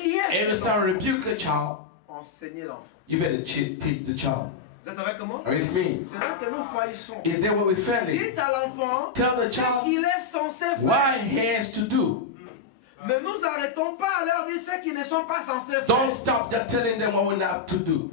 reprier Every cet time enfant, you rebuke a child, enseignez l'enfant. you better teach the child. Vous êtes avec moi? Are you with me? C'est là que nous faillissons. Is that what we fail in? Dites à l'enfant Tell the ce child qu'il est censé what faire. he has to do. Mais nous arrêtons pas à leur dire ce qu'ils ne sont pas censés faire. Don't stop just telling them what we have to do.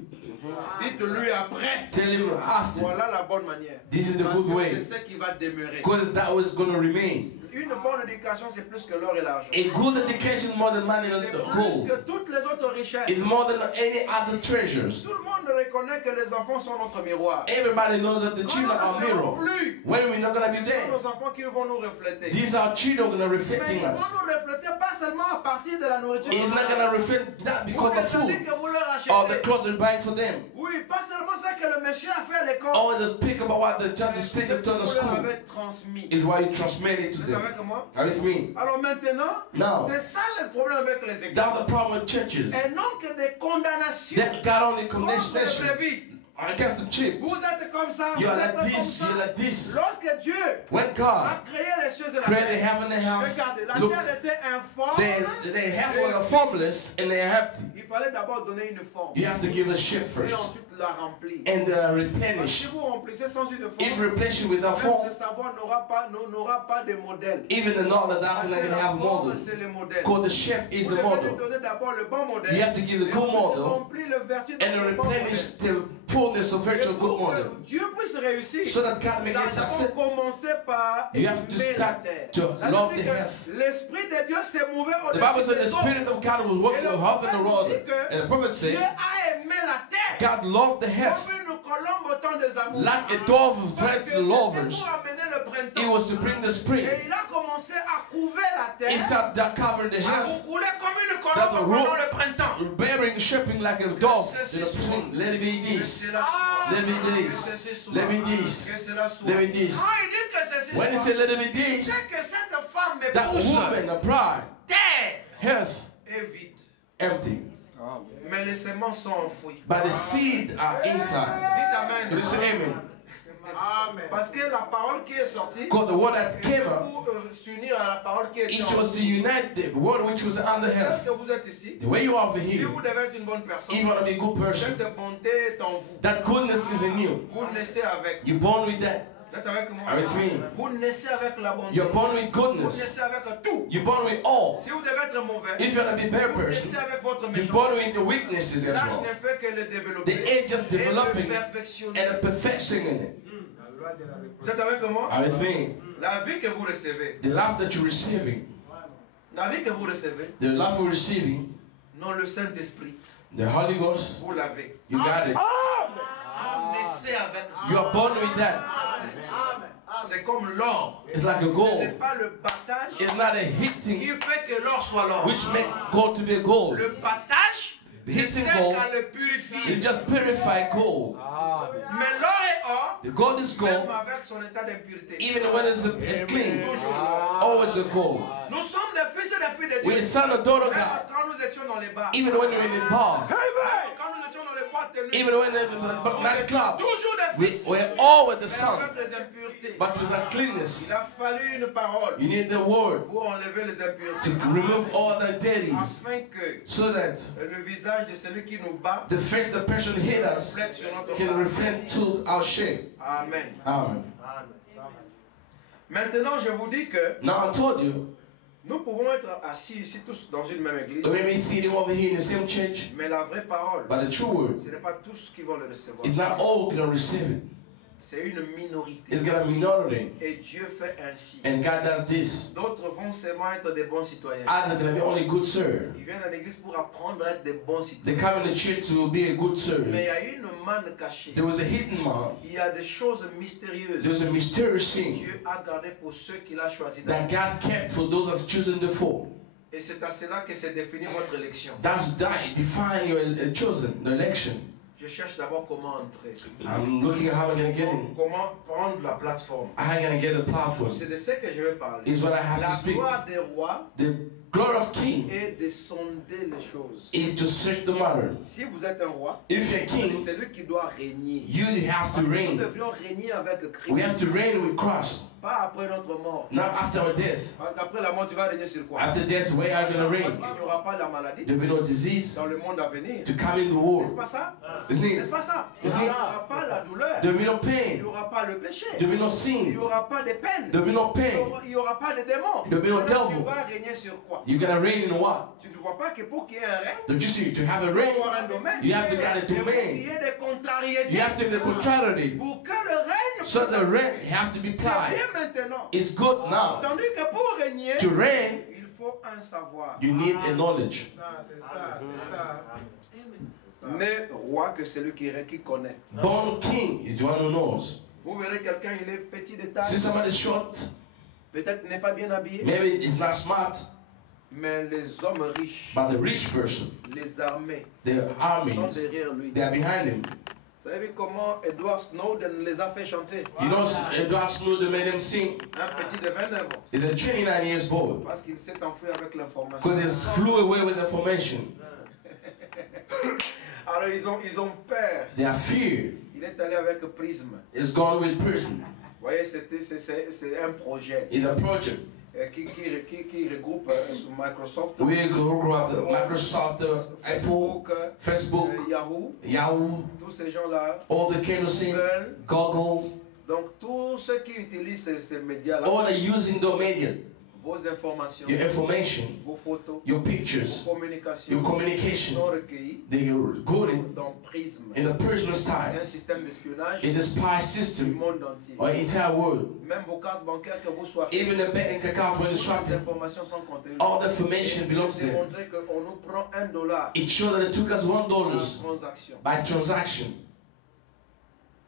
Dites-lui après. Tell him after. Voilà la bonne manière. This is the Parce good que way. c'est ce qui va demeurer. Because that was going to remain. Une bonne éducation, c'est plus que l'or et l'argent. A good education is more than money and C'est plus gold. que toutes les autres richesses. It's more than any other treasures. Tout le monde reconnaît que les enfants sont notre miroir. Everybody knows that the children are mirror. Plus. When we're not going to be Ce sont there, nos enfants qui vont nous refléter. these are children going to Mais reflecting ils us. vont nous refléter pas seulement à partir de la nourriture. It's not going to reflect that Ou because de of celui food que vous leur or the achetez. clothes you're buying for them. Oui, pas seulement ça que le monsieur a fait à l'école. Or they speak about what the just the C'est speakers ce que told vous at leur school. avez transmis. Is why you transmit it to Vous êtes them. avec moi? Are you with me? Alors maintenant, Now, c'est ça le problème avec les écoles. that's the problem with churches. Et non que des condamnations. That got only contre les condemnation brebis. against the sheep. Vous êtes comme ça, You vous are êtes like comme this, ça. you're like this. Lorsque Dieu When a God créé les cieux et la created terre, heaven and earth, regardez, la look, terre était informe. they have one formless and they're empty. Il fallait d'abord donner une forme. You have to give a shape Et first ensuite la remplir. and Si replenish. vous remplissez sans une If forme, replenish with a même form, ce savoir n'aura pas de modèle. even the knowledge that Parce I'm que not going to la have forme, models. c'est le modèle. Because the shape is Vous a devez lui model. donner d'abord le bon modèle. You have to give the Et good ensuite model remplir le vertu de and ce bon replenish modèle. the fullness of Et virtual good pour model. que Dieu puisse réussir, So that God may il a get success, d'abord commencé par you have to aimer la start terre. to La love Bible dit the que earth. l'Esprit de Dieu s'est mouvé The Bible au-dessus said the des eaux. Spirit of God was working on half in the world. And the prophet Dieu said, a aimé la terre. God loved the earth Comme une colombe au temps des amours. like a dove Parce bred que to c'était lovers. pour amener le printemps. It was to bring the spring. Et il a commencé à couver la terre. He started covering the À earth, rouler comme une That's a colombe rope. pendant le printemps. bearing, shaping like a dove in the spring. Let it be Que this. cela soit. Let it be Que this. ceci soit. Let it be this. Que cela soit. Let it be this. Quand il dit que ceci When he soit, said let it be il this, sait que cette femme me that pousse. woman, a bride, Terre earth, est vide. empty. Mais les semences sont enfouies. But the seed are inside. Dites Amen. Can you say amen? Parce que la parole qui est sortie, Because the word that came up, pour s'unir à la parole qui est it en was to unite the word which was under Est-ce heaven. que vous êtes ici? The way you are over Si here, vous devez être une bonne personne, if you want to be a good person, cette bonté est en vous. that goodness is in you. Vous naissez avec. You're born with that. Vous êtes avec moi? Are you with me? Vous naissez avec la bonté. You're born with Vous goodness. naissez avec tout. You're born with all. Si vous devez être mauvais, If you want to be a bad vous person, naissez avec votre you're méchant. born with the weaknesses as L'âge well. ne fait que le développer. The age just Et le developing perfectionner. and a perfection in it. Vous êtes avec moi? Are you with me? La vie que vous recevez, The life that you're receiving, la vie que vous recevez, the life you're receiving, non le Saint-Esprit, the Holy Ghost, vous l'avez. you got it. Vous naissez avec ça. You are born with that. C'est comme l'or. It's like a Ce n'est gold. pas le battage It's not a qui hitting fait que l'or soit l'or. which make gold to be a gold. Le battage The ne hitting sert gold, qu'à le purifier. it just purify gold. Mais l'or est or, The gold is même gold, avec son état d'impureté. even when it's a clean, Toujours l'or. always a gold. Nous sommes des fils et des filles de We're Dieu. the son or daughter of Même God, quand nous étions dans les bars, even when we're in the bars, même quand nous étions dans les boîtes de nuit, even when we're in the nous étions nightclub, toujours des fils, we're all with the mais son, avec des impuretés. but with that cleanness. Il a fallu une parole You need the word pour enlever les to impuretés, remove all the dirties afin que so that le visage de celui qui nous bat the face the person hit us reflète sur notre can face. reflect to our shape. Amen. Amen. Maintenant, je vous dis que Now I told you, nous pouvons être assis ici tous dans une même église, we may see them over here in the same church, mais la vraie parole, but the true word ce n'est pas tous qui vont le recevoir. is not all going to receive it. C'est une minorité. It's going to be minority. Et Dieu fait ainsi. And God does this. D'autres vont seulement être des bons citoyens. Others are going to be only good servants. Ils viennent à l'église pour apprendre à être des bons They citoyens. come in the church to be a good Mais il servant. y a une manne cachée. There was a hidden man. Il y a des choses mystérieuses. There was a mysterious que thing Dieu a gardé pour ceux qu'il a choisis. that God kept for those of chosen before. Et c'est à cela que s'est définie votre élection. That's that define your chosen, the election. Je cherche d'abord comment entrer. I'm looking at how I'm going to get in. Comment prendre la plateforme. How I'm going to get the platform. C'est de ce que je vais parler. Is what I have La to speak. gloire des rois The glory of king est de sonder les choses. is to search the matter. Si vous êtes un roi, If you're a king, c'est lui qui doit régner. you have to Nous reign. devrions régner avec Christ. We have to reign with Christ. Pas après notre mort. Not after our death. Parce qu'après la mort, tu vas régner sur quoi? After death, where are you going to Parce reign? qu'il n'y aura pas la maladie There will be no disease dans le monde à venir. to come in the N'est-ce world. pas ça? Isn't N'est-ce it? pas ça? Il Isn't n'y it? aura pas la douleur. There will be no Il n'y pain. aura pas le péché. There will be no Il sin. n'y aura pas de peine. There will be no pain. Il n'y aura pas de démons. There will be no Alors, tu devil. vas régner sur quoi? You're going to reign in what? Tu ne vois pas que pour qu'il y ait un règne, Don't you see? To have a il faut reign, avoir un domaine. you have to get a Et pour qu'il y domain. ait des contrariétés. You have to be the contrary. Pour que le règne So the reign have to be c'est applied. bien maintenant. It's good now. Tandis que pour régner, To reign, il faut un savoir. you need a knowledge. N'est roi que celui qui connaît. Born king is the one who knows. Vous verrez quelqu'un, il est petit de taille, See somebody short, peut-être n'est pas bien habillé, maybe it's not smart, mais les hommes riches, but the rich person, les armées, the sont armies, derrière lui. they are behind him. Vous avez vu comment Edward Snowden les a fait chanter? You know, Edward Snowden made them sing. Un petit de 29 ans. He's a 29 years old Parce qu'il s'est enfui avec l'information. because he flew away with information. Alors ils ont peur. They are fear. Il est allé avec Prism. It's gone with prison. Vous voyez, c'est un projet It's a project. qui regroupe sur Microsoft, We grew up Microsoft, Apple, Facebook, Yahoo, Yahoo, tous ces gens-là, all the kerosene, Google. goggles, Donc tous ceux qui utilisent ces médias-là, all are using the media, vos informations, your information, vos photos, your pictures, vos communications your communication. sont recueillies They are good dans Prism. in a personal C'est style, un système d'espionnage in the spy du system monde entier. or entire world. Même vos cartes bancaires que vous soyez, Even the bank account when you toutes swap les it, informations sont contenues. all the information belongs C'est there. démontrer qu'on nous prend $1 It showed that it took us $1 par transaction. by transaction.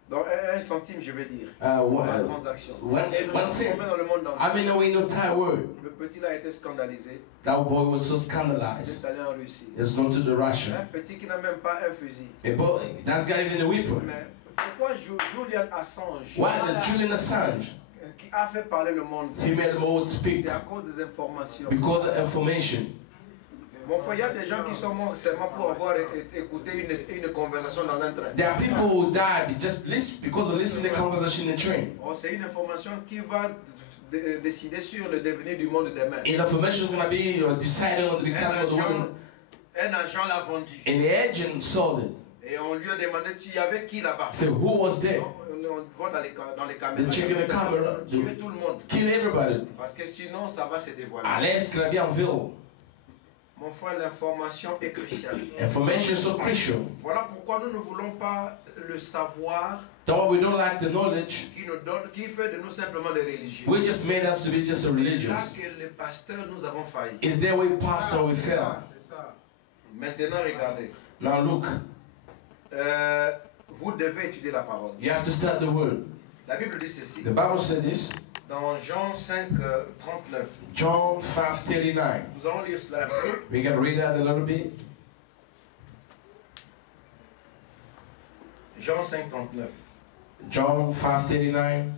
Donc 1 centime, je vais dire. Uh, Par transaction. one- Et nous one sommes cent. dans le monde entier. I mean, we know entire world. Le petit là a été scandalisé. That boy was so Il scandalized. est allé en Russie. He's gone to the Un Russia. petit qui n'a même pas un fusil. A boy, that's got even a weapon. Mais pourquoi Julian Assange, Why did Julian Assange? qui a fait parler le monde, He made them all speak c'est à cause des informations. because of the information. Mon frère, il y a des gens qui sont morts seulement pour avoir écouté une conversation dans un train. There are people who die just because of listening to the conversation in the train. Oh, c'est une information qui va décider sur le devenir du monde demain. And the information is going to be deciding on the becoming of the world. Un agent l'a vendu. And the agent sold it. Et on lui a demandé, tu y avais qui là-bas? So who was there? On voit dans les caméras. They check in the camera. Tuer tout le monde. Kill everybody. Parce que sinon, ça va se dévoiler. Unless it's going to be unveiled. Mon frère, l'information est cruciale. Information is so crucial. Voilà pourquoi nous ne voulons pas le savoir That's why we don't like the knowledge. qui fait de nous simplement des religieux. We just made us to be just C'est là religious. que les pasteurs, nous avons failli. It's there we pastor we fell. Maintenant, regardez. Now look, Vous devez étudier la parole. you have to start the word. La Bible dit ceci. The Bible said this. Dans Jean 5, 39. John 5:39. Nous allons lire cela un peu. We can read that a little bit. Jean 5, 39. John 5:39.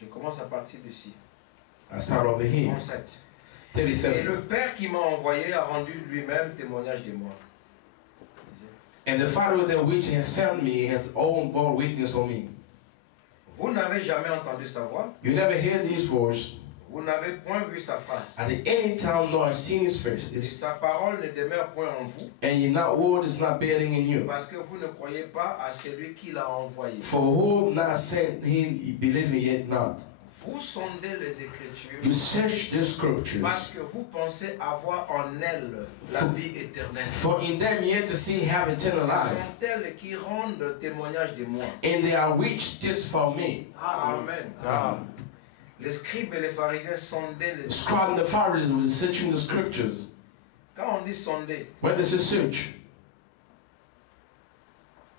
Je commence à partir d'ici. I start over here. 37. Et 37. le Père qui m'a envoyé a rendu lui-même témoignage de moi. And the Father that which has sent me has own borne witness for me. Vous n'avez jamais entendu sa voix, You never heard his voice vous n'avez point vu sa face. at any time nor seen his face. Et sa parole ne demeure point en vous, And your not word is not bearing in you. parce que vous ne croyez pas à celui qui l'a envoyé. For whom not sent him, believe me yet not. Vous sondez les Écritures You search the scriptures. parce que vous pensez avoir en elles la vie éternelle. For in them yet to see have eternal Ce life. sont elles qui rendent témoignage de moi. And they are which testify for me. Amen. Les scribes et les pharisiens sondaient les The scribes and the Pharisees were searching the scriptures. Quand on dit sonder, When they say search,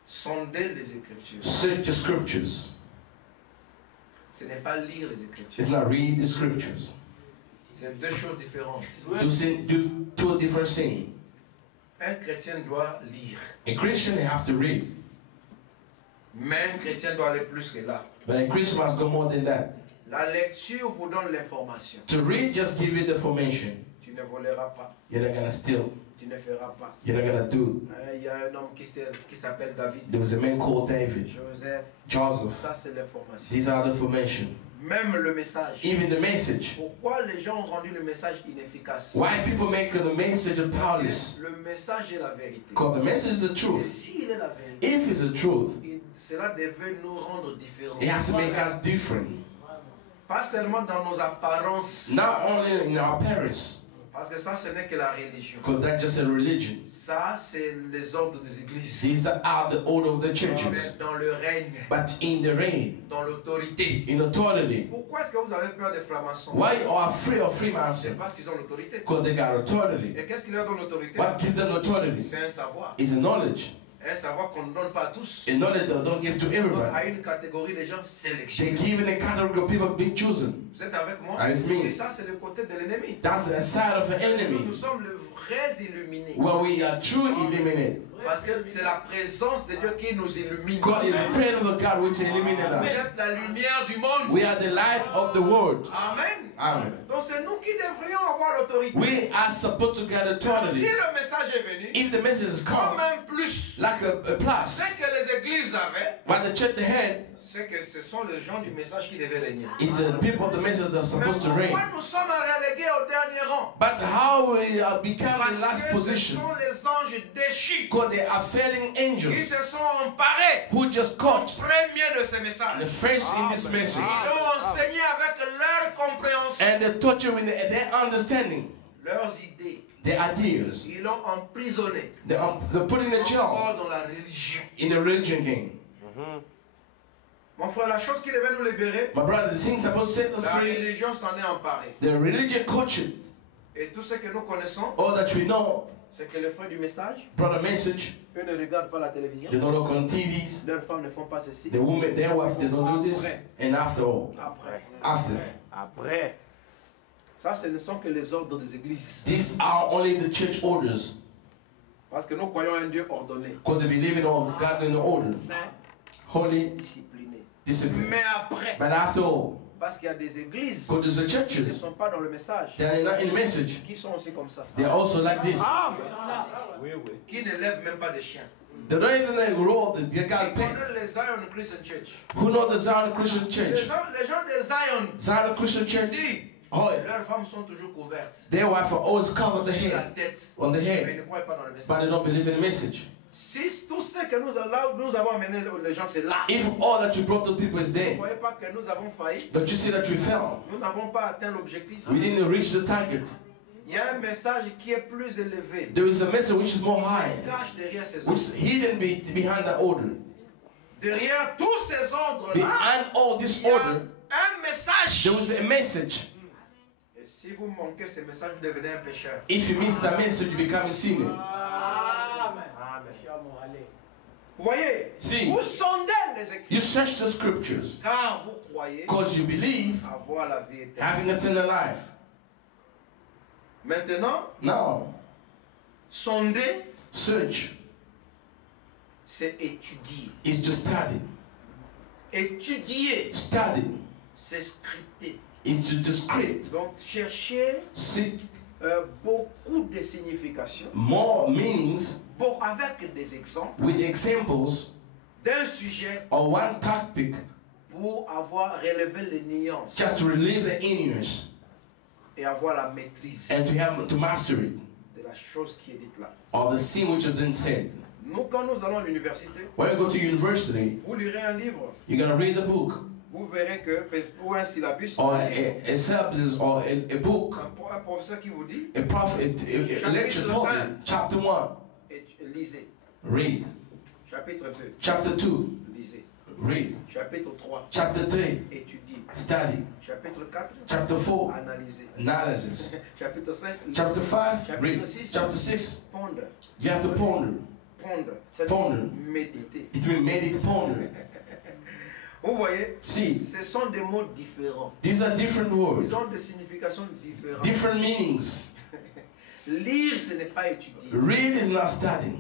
sonder les Écritures, search the scriptures. ce n'est pas lire les Écritures. It's not read the scriptures. C'est deux choses différentes. Do two different things. Un chrétien doit lire, A Christian have to read, mais un chrétien doit aller plus que là. but a Christian must go more than that. La lecture vous donne l'information. To read just give you the information. Tu ne voleras pas, You're not gonna steal. tu ne feras pas. You're not gonna do. Il y a un homme qui s'appelle David, There was a man called David, Joseph. Joseph. Ça, c'est l'information. These are the information. Même le message. Even the message. Pourquoi les gens ont rendu le message inefficace? Why people make the message powerless? Le message est la vérité. Because the message is the Et truth. s'il est la vérité, If it's the truth, cela devait nous rendre différents. it has to make us different. Pas seulement dans nos apparences. Not only in our appearance, Parce que ça, ce n'est que la religion. because that's just a religion. Ça, c'est les ordres des églises. These are the order of the Mais churches. dans le règne, But in the reign, dans l'autorité. in authority, Pourquoi est-ce que vous avez peur des francs-maçons? why you are free of C'est Freemason? parce qu'ils ont l'autorité. Because they got authority. Et qu'est-ce qui leur donne l'autorité? What gives them authority? C'est un savoir. Is a knowledge. Un savoir qu'on ne donne pas à tous. A knowledge that don't give to Donc, everybody. à une catégorie de gens They sélectionnés. give in a category of people being chosen. Vous êtes avec moi? That is me. Et ça, c'est le côté de l'ennemi. That's the side of an Nous enemy. sommes les vrais illuminés. Where we are true illuminate. Parce que c'est la présence de Dieu qui nous illumine. God is the presence of God which illuminates Vous us. êtes la lumière du monde. We are the light of the world. Amen. Amen. Donc c'est nous qui devrions avoir l'autorité. We are supposed to get Si authority. le message est venu, If the message is quand come même plus, like a ce plus, que les églises avaient, what the church had c'est que ce sont les gens du message qui devaient régner. is the people of the message that are Mais supposed to reign. pourquoi nous sommes relégués au dernier rang? But how we are become Parce the last que ce position? sont les anges déchus Because they are failing qui angels se sont emparés who just caught premiers de ces the messages. first in this message. Ils l'ont enseigné avec leur compréhension, And they touch it with their understanding, leurs idées. their ideas. Ils l'ont emprisonné They're put in a jail encore dans la religion. in the religion game. Mon frère, la chose qui devait nous libérer, My brother, the things supposed to set us la free, religion s'en est emparée. the religion coach it. Et tout ce que nous connaissons, All that we know, c'est que les frères du message, brother message, eux ne regardent pas la télévision. they don't look on TVs. Leurs femmes ne font pas ceci. The women, their wife, they don't do this. And after all, Après. after, Ça, ce ne sont que les ordres des églises. these are only the church orders. Parce que nous croyons un Dieu ordonné, Because they believe in all God in the order, saint, holy, discipliné. discipline. Mais après, But after all, parce qu'il y a des églises because the qui ne churches, sont pas dans le message, they are not in message. qui sont aussi comme ça, They're also like this. qui ne lèvent même pas de chiens. They don't even like roll the Qui God pay. connaissent les Zion Christian Church. Who know the Zion Christian Les Church? gens de Zion, Zion Christian Church. ici, Oh, leurs femmes sont toujours couvertes. their wife are always covered the Sur la head, tête. on the Mais ils head, ne croient pas dans le but message. they don't believe in the message. Si tout ce que nous avons amené les gens, c'est là. If all that you brought to people is Vous ne there, voyez pas que nous avons failli. don't you see that we fell? Nous n'avons pas atteint l'objectif. We didn't reach the target. Il y a un message qui est plus élevé. There is a message which is more high, Cache derrière ces which ordres. is hidden behind the order. Derrière tous ces ordres-là, Behind all this il y a order, un message. there is a message. Et si vous manquez ce message, vous devenez un pécheur. If you miss the message, you become a sinner. Vous voyez, See, vous sondez les Écritures. you search the scriptures Car vous croyez because you believe avoir la vie éternelle. having eternal life. Maintenant, Now, sonder, search c'est étudier. is to study. Étudier, Study c'est scripter. is to describe. Donc, chercher Seek beaucoup de significations, more meanings avec des exemples with examples d'un sujet or one topic pour avoir relevé les nuances just to relieve the ignorance et avoir la maîtrise and to have to master it de la chose qui est dite là. or the sin which has been said. Nous, quand nous allons à l'université, When you go to university, vous lirez un livre, you're gonna read the book vous verrez que, ou un syllabus, or a syllabus or a book. un professeur qui vous dit, A prophet, a lecture told you, chapter 1, lisez. read. Chapitre 2, Chapter 2, lisez. Read. Chapitre 3. Chapter 3. Étudie. Study. Chapitre 4. Chapter 4. Analyser. Analysis. Chapitre 5. Chapter 5. Chapitre Read. 6. Chapter 6. Pondre. You have to ponder. Pondre. Ponder. Méditer. It will meditate, ponder. Vous voyez, See. ce sont des mots différents. These are different words. Ils ont des significations différentes. Different meanings. Lire, ce n'est pas étudier. Read is not studying.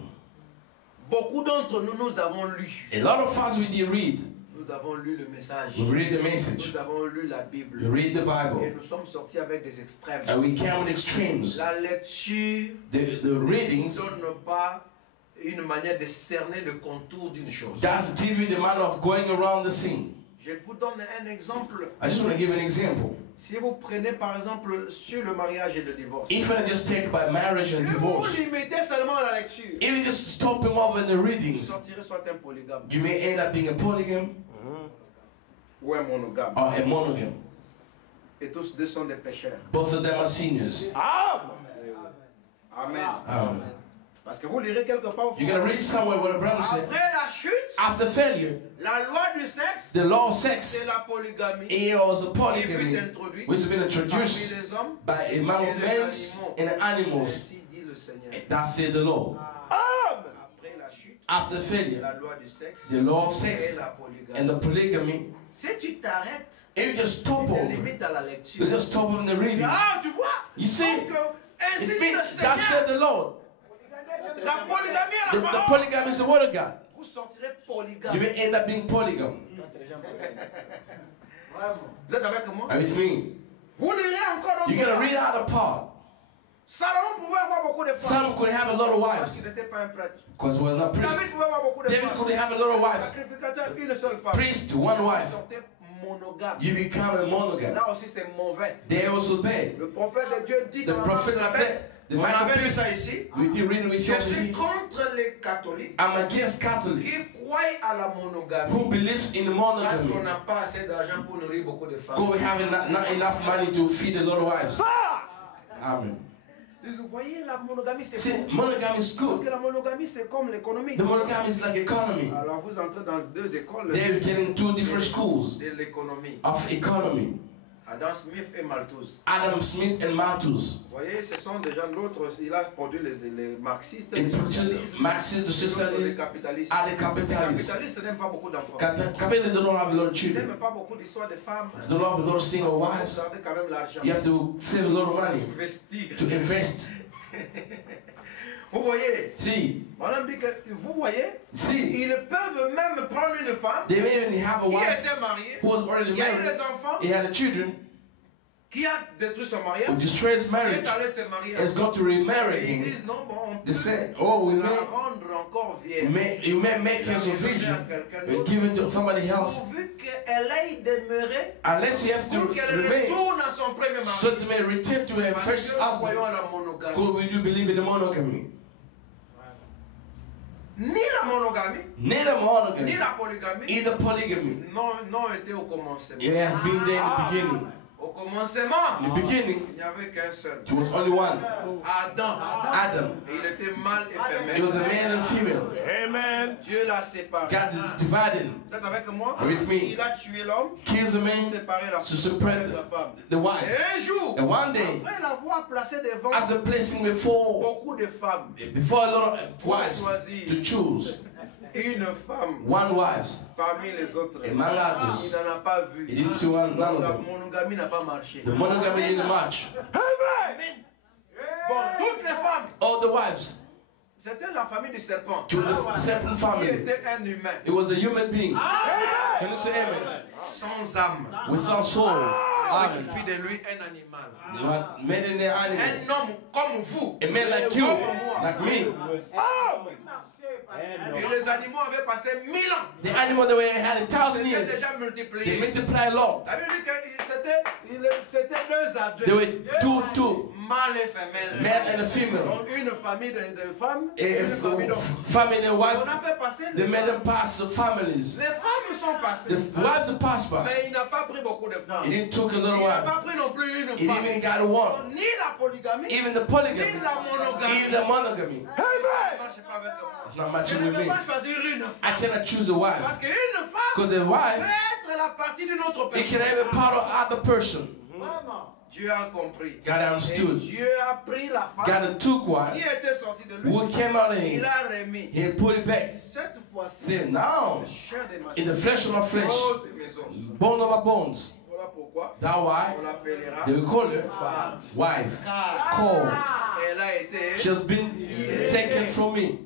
Beaucoup d'entre nous, nous avons lu. A lot of us we did read. Nous avons lu le message. We read the message. Nous avons lu la Bible. We read the Et Bible. nous sommes sortis avec des extrêmes. And we came with extremes. La lecture The readings ne donne pas une manière de cerner le contour d'une chose. does give you the matter of going around the scene. Je vous donne un exemple. I just want to give an example. Si vous prenez par exemple sur le mariage et le divorce, If I just take by marriage and si vous divorce, limitez seulement à la lecture, if you just stop him off in the vous readings, sortirez soit un polygame you may end up being a polygam ou un monogame. or a monogam. Et tous deux sont des pécheurs. Both of them are seniors. Amen. Parce que vous lirez quelque part au fond. You're going to read somewhere where the Bible said, Après la chute, after failure, la loi du sexe, the law of c'est sex, la polygamie it was a qui polygamy, fut introduite which has been parmi introduced les hommes by among et les men animaux. and animals. Ainsi dit le Seigneur. That said the law. Après la chute, After failure, la loi du sexe the law of et sex la polygamie. and the polygamy, Si tu t'arrêtes, if you just stop tu te over, limites à la lecture. you just stop in the reading. Ah, tu vois? You see, Donc, ainsi it dit le means that said Seigneur. the Lord. La polygamie est The la parole. polygamy is the word of God. Vous sortirez You polygame. may end up being polygam. Vous êtes avec moi? And it's me. Vous lirez encore You're going to read d'autres. out a part. Salomon pouvait avoir beaucoup de femmes. Some could have a lot of Parce wives qu'il n'était pas un prêtre. because he was not David priest. pouvait avoir beaucoup de David femmes. could have a lot of wives. Sacrificateur, une seule femme. Priest, one Il wife. sortait monogame. You become a monogam. Là aussi, c'est mauvais. They also bad. Le prophète de Dieu dit The dans la prophet marque de la said, bête. the On Michael avait lu Priest, ça ici. we did read with Je you suis already. contre les catholiques I'm against Catholic qui croient à la monogamie. who believes in Parce qu'on monogamy. n'a pas assez d'argent pour nourrir beaucoup de femmes. Go having not enough money to feed a lot of wives. Amen. Vous voyez, la monogamie, c'est See, bon. monogamy is Parce good. que la monogamie, c'est comme l'économie. The monogamy is like economy. Alors, vous entrez dans deux écoles They're getting two different schools de l'économie. of economy. Adam Smith et Malthus. Adam Smith and Malthus. Vous voyez, ce sont des gens d'autres. Il a produit les marxistes, And les socialistes, Marxists, the les socialists, capitalistes. are the Les capitalists. capitalistes n'aiment pas beaucoup d'enfants. Capitalists don't have a lot of Ils children. n'aiment pas beaucoup d'histoires de femmes. They don't have a lot of single Vous wives. gardez quand même l'argent. You have to save a lot of money Investir. to invest. Vous voyez, See, madame dit que, vous voyez, see, ils peuvent même prendre une femme they may even have a qui wife était mariée, who was already qui a eu married. des enfants, He had children qui a détruit son mariage, who destroyed his qui marriage est allé se marier. and is going to remarry Et ils him. disent non, bon, on They peut said, oh, we la may, rendre encore vieille. you may make her a virgin and give it to somebody else. Pourvu qu'elle aille demeurer, Unless you have to pour qu'elle remain, retourne à son premier so mari. that may return to her Parce first que nous husband. croyons à la monogamie. Because we do believe in the monogamy. Ni la monogamie, Neither ni monogamy, la polygamie either polygamy. n'ont été au commencement. It has been there in the beginning. Au commencement, In the beginning, il n'y avait qu'un seul. there was only one, Adam. Adam. Et il était mâle et femelle. It was a man and female. Amen. Dieu l'a séparé. God divided, Vous êtes avec moi? With me. Il a tué l'homme, kills the man séparé la to separate avec la femme. the wife. Et un jour, And one day, après l'avoir placé devant after placing before beaucoup de femmes, a lot of wives to choose une femme one wife parmi les autres, among il others, n'en a pas vu. he didn't see none of La them. monogamie n'a pas marché. The monogamy didn't match. Bon, toutes les femmes, All the wives c'était la famille du serpent. to the serpent Qui family. était un humain It was a human being. Can you say amen? sans âme. Without soul. Ce qui fit de lui un animal. They were made in their animal. Un homme comme vous. A man like you, like me. Et les animaux avaient passé 1000 ans. The animal that we had 1,000 C'était years, déjà they multiplié. multiply a lot. La Bible dit que c'était 2 à 2. They were two. mâle et femelle. Man and a female. Donc une famille de femmes A et une famille d'hommes. family and On wife, a fait passer they les made femmes. them pass the families. Les femmes sont passées. The wives are passed by. Mais il n'a pas pris beaucoup de femmes. It didn't took a Il little n'a while. pas pris non plus une It femme. even got one. Ni la polygamie, Even the ni polygamy, la monogamie. even monogamy. Ça ne marche pas avec moi. It's not Je matching ne with peux me. pas choisir une I femme. cannot choose a wife. Parce qu'une femme Because the peut wife, être la partie d'une autre it can personne. have a part of other person. Dieu a compris. God Et understood. Dieu a pris la femme God took qui wife, était sortie de lui. who came out of Il him. a remis. He put it back. Cette fois-ci, Said, now, chair de ma in the flesh of my flesh, os de mes os. bone of my bones. Voilà pourquoi That on wife, l'appellera. they will call her wife. Call. Elle a été. She has been taken from me.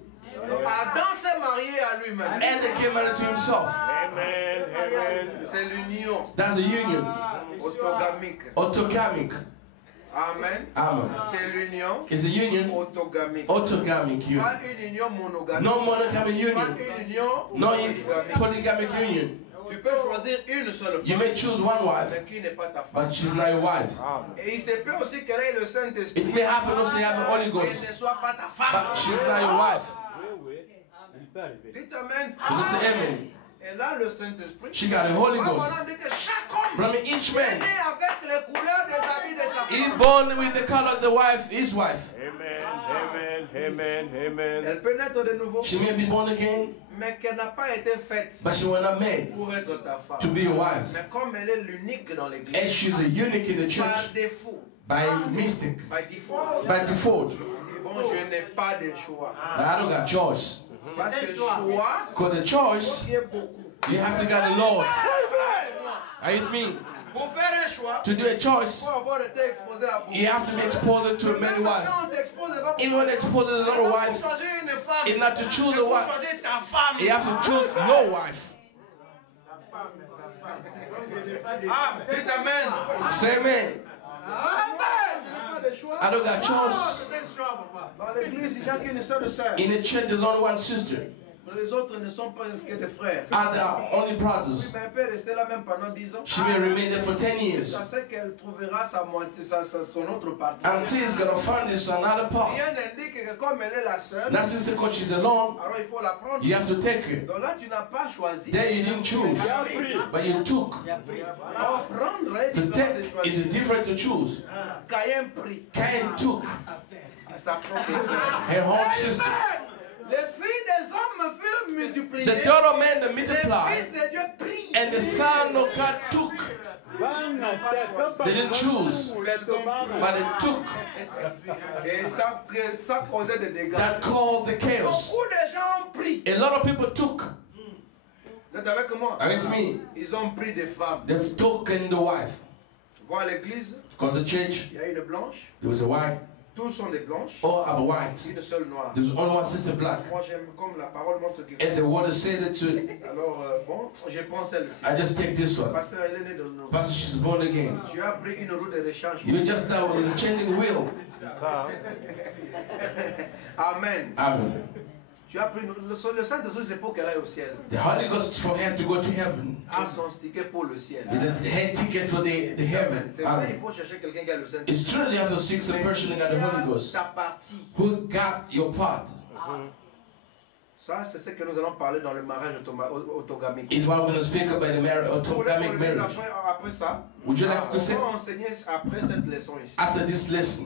Donc, Adam s'est marié à lui-même. Adam came married to himself. Amen. Amen. C'est l'union That's a union. autogamique. Autogamic. Amen. Amen. C'est l'union It's a union. autogamique. Autogamic union. Pas une union monogamique. No monogamy Pas union. une union No polygamique. polygamic union. Tu peux choisir une seule You femme, may choose one wife, mais qui n'est pas ta femme. but she's not your wife. Et il se peut aussi qu'elle ait le Saint-Esprit. It may happen also you have the Holy Elle Ghost, ne soit pas ta femme. but she's not your wife. Il peut arriver. Dites Amen. You say amen. Elle a le Saint-Esprit. She got the Holy Ghost. Voilà, on dit que chaque homme But I mean, each est man, né avec les couleurs des habits de sa he femme. born with the color of the wife, his wife. Amen. Amen. Amen. Amen. Elle peut naître de nouveau, She may be born again, mais qu'elle n'a pas été faite but she was not made pour être ta femme. to be your wife. Mais comme elle est l'unique dans And l'église, she's a unique in the par church défaut, by mistake, by default, by default. bon, je n'ai pas de choix. I don't got choice. Parce que choix, Because the choice, il y a beaucoup. you have to get the Lord. Amen. Are you with me? Pour faire un choix, To do a il choice, faut avoir été exposé à beaucoup. you have to be exposed to many wives. Quand on t'expose, pas Even when exposed to a lot of pour wives, choisir une femme, it's not to choose c'est a pour wife. choisir ta femme. You have to choose your wife. Dites Amen. Say amen. Amen. Je n'ai pas de choix. I don't got choice. Dans l'église, il n'y a qu'une seule sœur. In the church, there's only one sister. Les autres ne sont pas que des frères. And they are only brothers. Mais elle peut rester là même pendant 10 ans. She may remain there for 10 years. Ça c'est qu'elle trouvera sa moitié, son autre partie. Until he's going to find this another part. Rien n'indique que comme elle est la seule, That's since because she's alone, alors il faut la prendre. you have to take her. Donc là, tu n'as pas choisi. There you didn't choose, Tu as pris. but you took. Alors prendre est To différent de take is choisir. different to choose. Caïn prit Cain took à sa propre sœur. her own sister. Les filles des hommes furent multipliées. The daughter of man that Les multiplied, fils de Dieu prient. and the son of God took. They didn't choose, Elles ont pris. but they took. Et ça causait des dégâts. That caused the chaos. Beaucoup de gens ont pris. A lot of people took. Vous êtes avec moi? With me, Ils ont pris des femmes. they've taken the wife. Voir l'église, Because the church, il y a une blanche. there was a white, Tous sont des blanches. all are white. Une seule noire. There was only one sister black. Moi, j'aime comme la parole montre qu'il And faut. the word said it to it. Alors, bon, je prends celle-ci. I just take this one. Parce qu'elle est née de nouveau. Pastor, she's born again. Tu as pris une roue de rechange. You just start with a changing wheel. Amen. Amen. Tu as pris le Saint-Esprit, c'est pour qu'elle aille au ciel. The Holy Ghost for her to go to heaven C'est son ticket pour le ciel. is a head ticket for the heaven. C'est vrai, il Amen. faut chercher quelqu'un qui a le Saint-Esprit. It's true that you have to seek the person who got the Holy Ghost, Ta partie. who got your part. Ça, c'est ce que nous allons parler dans le mariage autogamique. If I'm going to speak about the marriage, autogamic marriage, Après ça, would you like to on say va enseigner après cette leçon ici. after this lesson?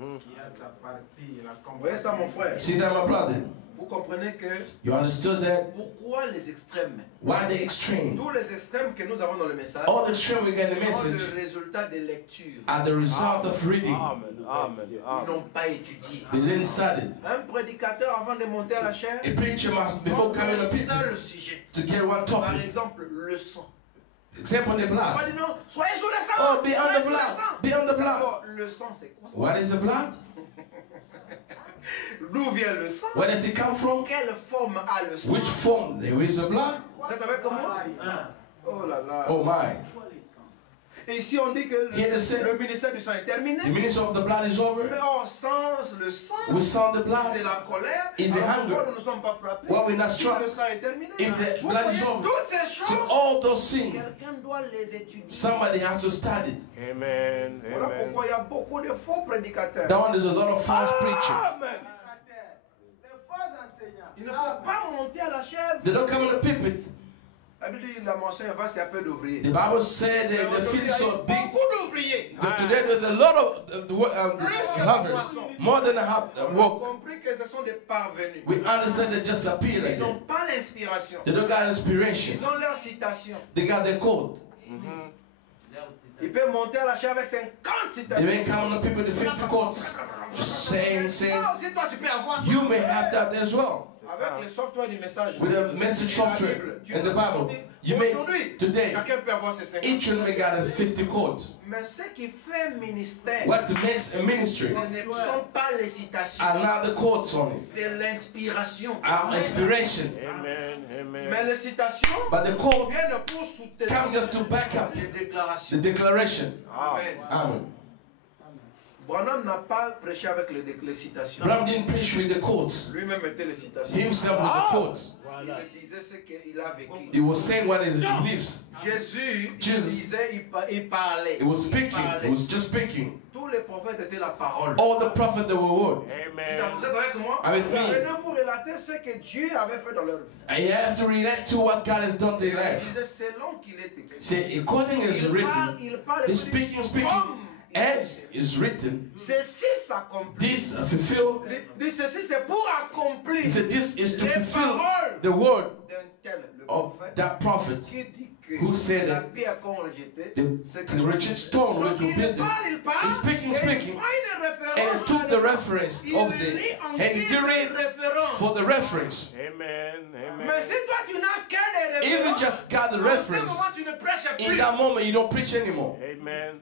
Vous voyez ça, mon frère? See that, my brother? Vous comprenez que You understood that? pourquoi les extrêmes? Why the extreme? Tous les extrêmes que nous avons dans le message All the extreme we get the sont message le résultat des lectures. are the result of reading. Amen. Amen. Ils Amen. n'ont pas étudié. They didn't study. Un prédicateur, avant de monter à la chair, A preacher must, before coming to c'est people, le sujet. to get one Par topic. exemple, le sang. Example, the On va blood. dire non, soyez sous le sang. Oh, be on soyez the sous le blood. sang. Be on the blood. D'abord, le sang, c'est quoi? What is the blood? D'où vient le sang? Where does it come from? Quelle forme a le sang? Which form there is the blood? Vous êtes avec moi? Oh là là. Oh my. Et ici on dit que Here they say, le ministère du sang est terminé. the ministry of the blood is over. Mais sans le sang, We saw the blood. c'est la colère. Is the Alors, hunger. pourquoi nous ne sommes pas frappés? Why we're not Si struck? le sang est terminé. If the Vous blood is voyez, over. toutes ces So choses, all those things, quelqu'un doit les étudier. somebody has to study it. Amen. Voilà Amen. pourquoi il y a beaucoup de faux prédicateurs. That one, there's a lot of false preaching. Amen. Il ne faut pas monter à la chèvre. They don't come in the pulpit. La Bible dit la mention va, c'est un peu d'ouvriers. The Bible said Mais that the aujourd'hui, field il y is a so big. beaucoup d'ouvriers. But today there's a lot of harvest, more than a On a work. compris que ce sont des parvenus. We understand they just appear Ils like n'ont that. pas l'inspiration. They don't got inspiration. Ils ont leur citation. They got their code. Ils peuvent monter à la chèvre avec 50 They citations. may count on people the 50 quotes. Just saying. Ça aussi, toi, tu peux avoir ça. You may have that as well. Avec le software du message. With the message software and the Bible. You may, Aujourd'hui, today, chacun peut avoir ses 50. each one may got a 50 quotes. Mais ce qui fait un ministère, What makes a ministry ce ne sont pas les citations. are not the quotes only. C'est l'inspiration. Our inspiration. Amen. Amen. Mais les citations But the quotes viennent pour soutenir come just to back up les the déclarations. declaration. Amen. Amen. Branham n'a pas prêché avec les citations. Bram didn't preach with the quotes. Lui-même était les citations. Himself was a quote. Il disait ce qu'il a vécu. He was saying what he lives. Jésus, il Jesus. disait, il parlait. He was speaking. Il parlait. He was just speaking. Tous les prophètes étaient la parole. All the prophets that were word. Amen. Vous êtes avec moi? Avec me. Venez vous relater ce que Dieu avait fait dans leur vie. And you have to relate to what God has done in their Il life. disait selon qu'il est écrit. See, according as written, il parle, he's speaking, comme as is written. ceci s'accomplit. This fulfill. Il dit ceci c'est pour accomplir He said this is to les fulfill paroles the word d'un tel, le of prophète, that prophet qui dit que who said la that pierre qu'on rejetait, c'est the rejected stone went Donc to il build them. parle, il parle, He's speaking, et speaking. il prend une référence And he took à the l'époque. reference Il of lit the en and he guise de read référence. for the reference. Amen. Amen. Mais si toi tu n'as que des Even références, just got the en ce reference. moment tu ne prêches In plus. that moment, you don't preach anymore. Amen.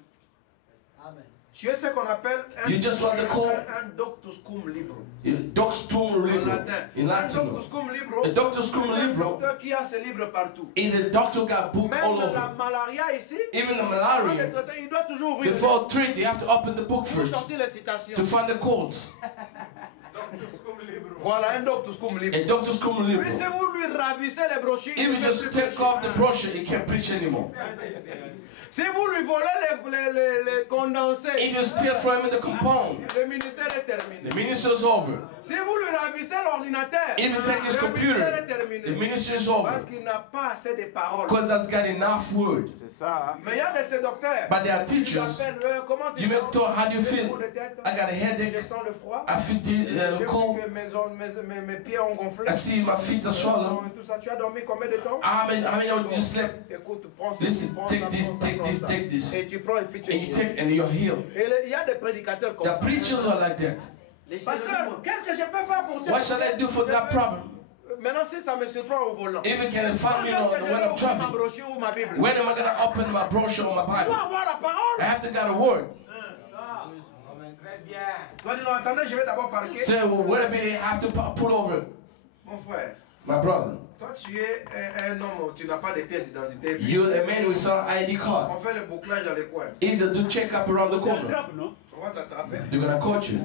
Tu es ce qu'on appelle You just want to call- un doctus cum libro. Doctus cum En libro. latin. In Un Latin. doctus cum libro. A doctus cum C'est un libro. docteur qui a ses livres partout. In the doctor got book Même all la over. malaria ici, Even the avant de malaria. traiter, il doit toujours ouvrir Before treat, you have to open the book pour first sortir les citations. to find the codes. Voilà un doctus cum libro. A doctus cum Puis si libro. vous lui ravissez les brochures, If il you ne just peut plus take off the brochure, you can't preach anymore. Si vous lui volez les condensés, If you steal from him in the compound, le ministère est terminé. the ministry is over. Si vous lui ravissez l'ordinateur, If you take his le ministère est computer, terminé. the ministry is Parce over. qu'il n'a pas assez de paroles. Because that's got enough word. C'est ça. Mais il y a de ces docteurs. But there are Ils teachers. appellent, comment tu You may sens? talk, how do you J'ai feel? mal de tête. I got a Je headache. sens le froid. I feel J'ai the vu cold. que mes pieds ont gonflé. I see my feet are swollen. Tout ça, tu as dormi combien de temps? I mean, you slept. Écoute, prends ça, Listen, prends take ça, this, prends ça, take prends this, ça. take this. Et tu prends et puis tu And you es take, and you're healed. Et il y a des prédicateurs comme The ça. preachers are like that. Pasteur, qu'est-ce que je peux faire pour te What shall I do for that problem? Maintenant, si ça me surprend au volant. If you can find me Quand je when vais I'm ouvrir ma traveling, brochure ou ma Bible. when am I going to open my brochure or my Tu dois Bible? avoir la parole. I have to get a word. Tu vas dire, non, attendez, je vais d'abord parquer. Say, well, wait a minute, I have to pull over. Mon frère, My brother, toi tu es un homme, tu n'as pas de pièces d'identité. you're a man with some ID card. On fait le bouclage dans les coins. If they do check up around the corner, On va t'attraper. they're going to coach you.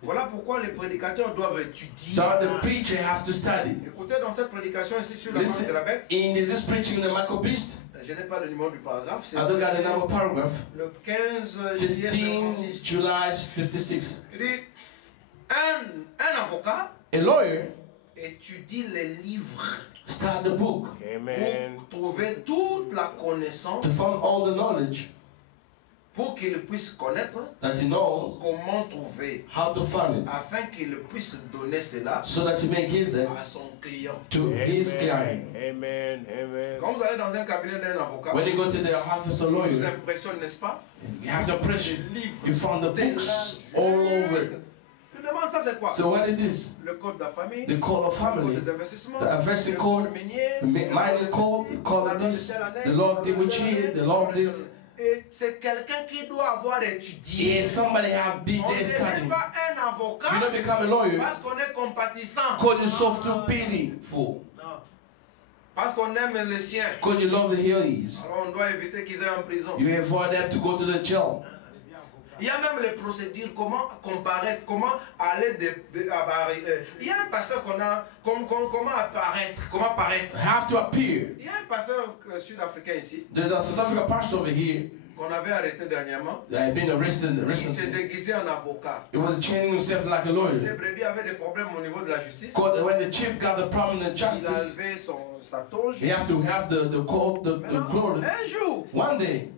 Voilà pourquoi les prédicateurs doivent étudier. So the preacher has to study. Écoutez, dans cette prédication ici sur la marque Listen, de la bête, in this preaching in the Michael Beast, je n'ai pas le numéro du paragraphe, c'est I don't got a number paragraph. le 15 juillet 15 56. July 56. Il dit, un avocat A lawyer étudie les livres start the book Amen. pour trouver toute la connaissance, to find all the knowledge pour qu'il puisse connaître that he knows comment trouver, how to find it, afin qu'il puisse donner cela so that he may give them à son client. to his client. Amen. Amen. Quand vous allez dans un cabinet d'un avocat, When you go to the office of ça vous lawyer, impressionne, n'est-ce pas? you have the pressure. Les livres, You found the des books langues. all over. Je demande ça, c'est quoi? So what is this? Le code de la famille, The code of le code family, des investissements, the investing le code, code minier, the mining code, the code of this, the law of which year, the law of this. Et c'est quelqu'un qui doit avoir étudié. Yeah, somebody have been On ne there devient studying. pas un You avocat don't become a lawyer parce qu'on est compatissant. because you're so too pitiful. Parce qu'on aime les siens. Because you love the healings. Alors on doit éviter qu'ils aient en prison. You avoid them to go to the jail. Il y a même les procédures, comment comparaître, comment aller il y a un pasteur qu'on a, comment apparaître, comment paraître. Have to appear. Il y a un pasteur sud-africain ici, There's a South African pastor over here qu'on avait arrêté dernièrement. that had been arrested Il s'est recently. déguisé en avocat. He was chaining himself like a Ses lawyer. brebis avaient des problèmes au niveau de la justice. Because when the chief got the problem in Il a justice, levé sa toge. he have to have the court, the glory. Un jour, One day,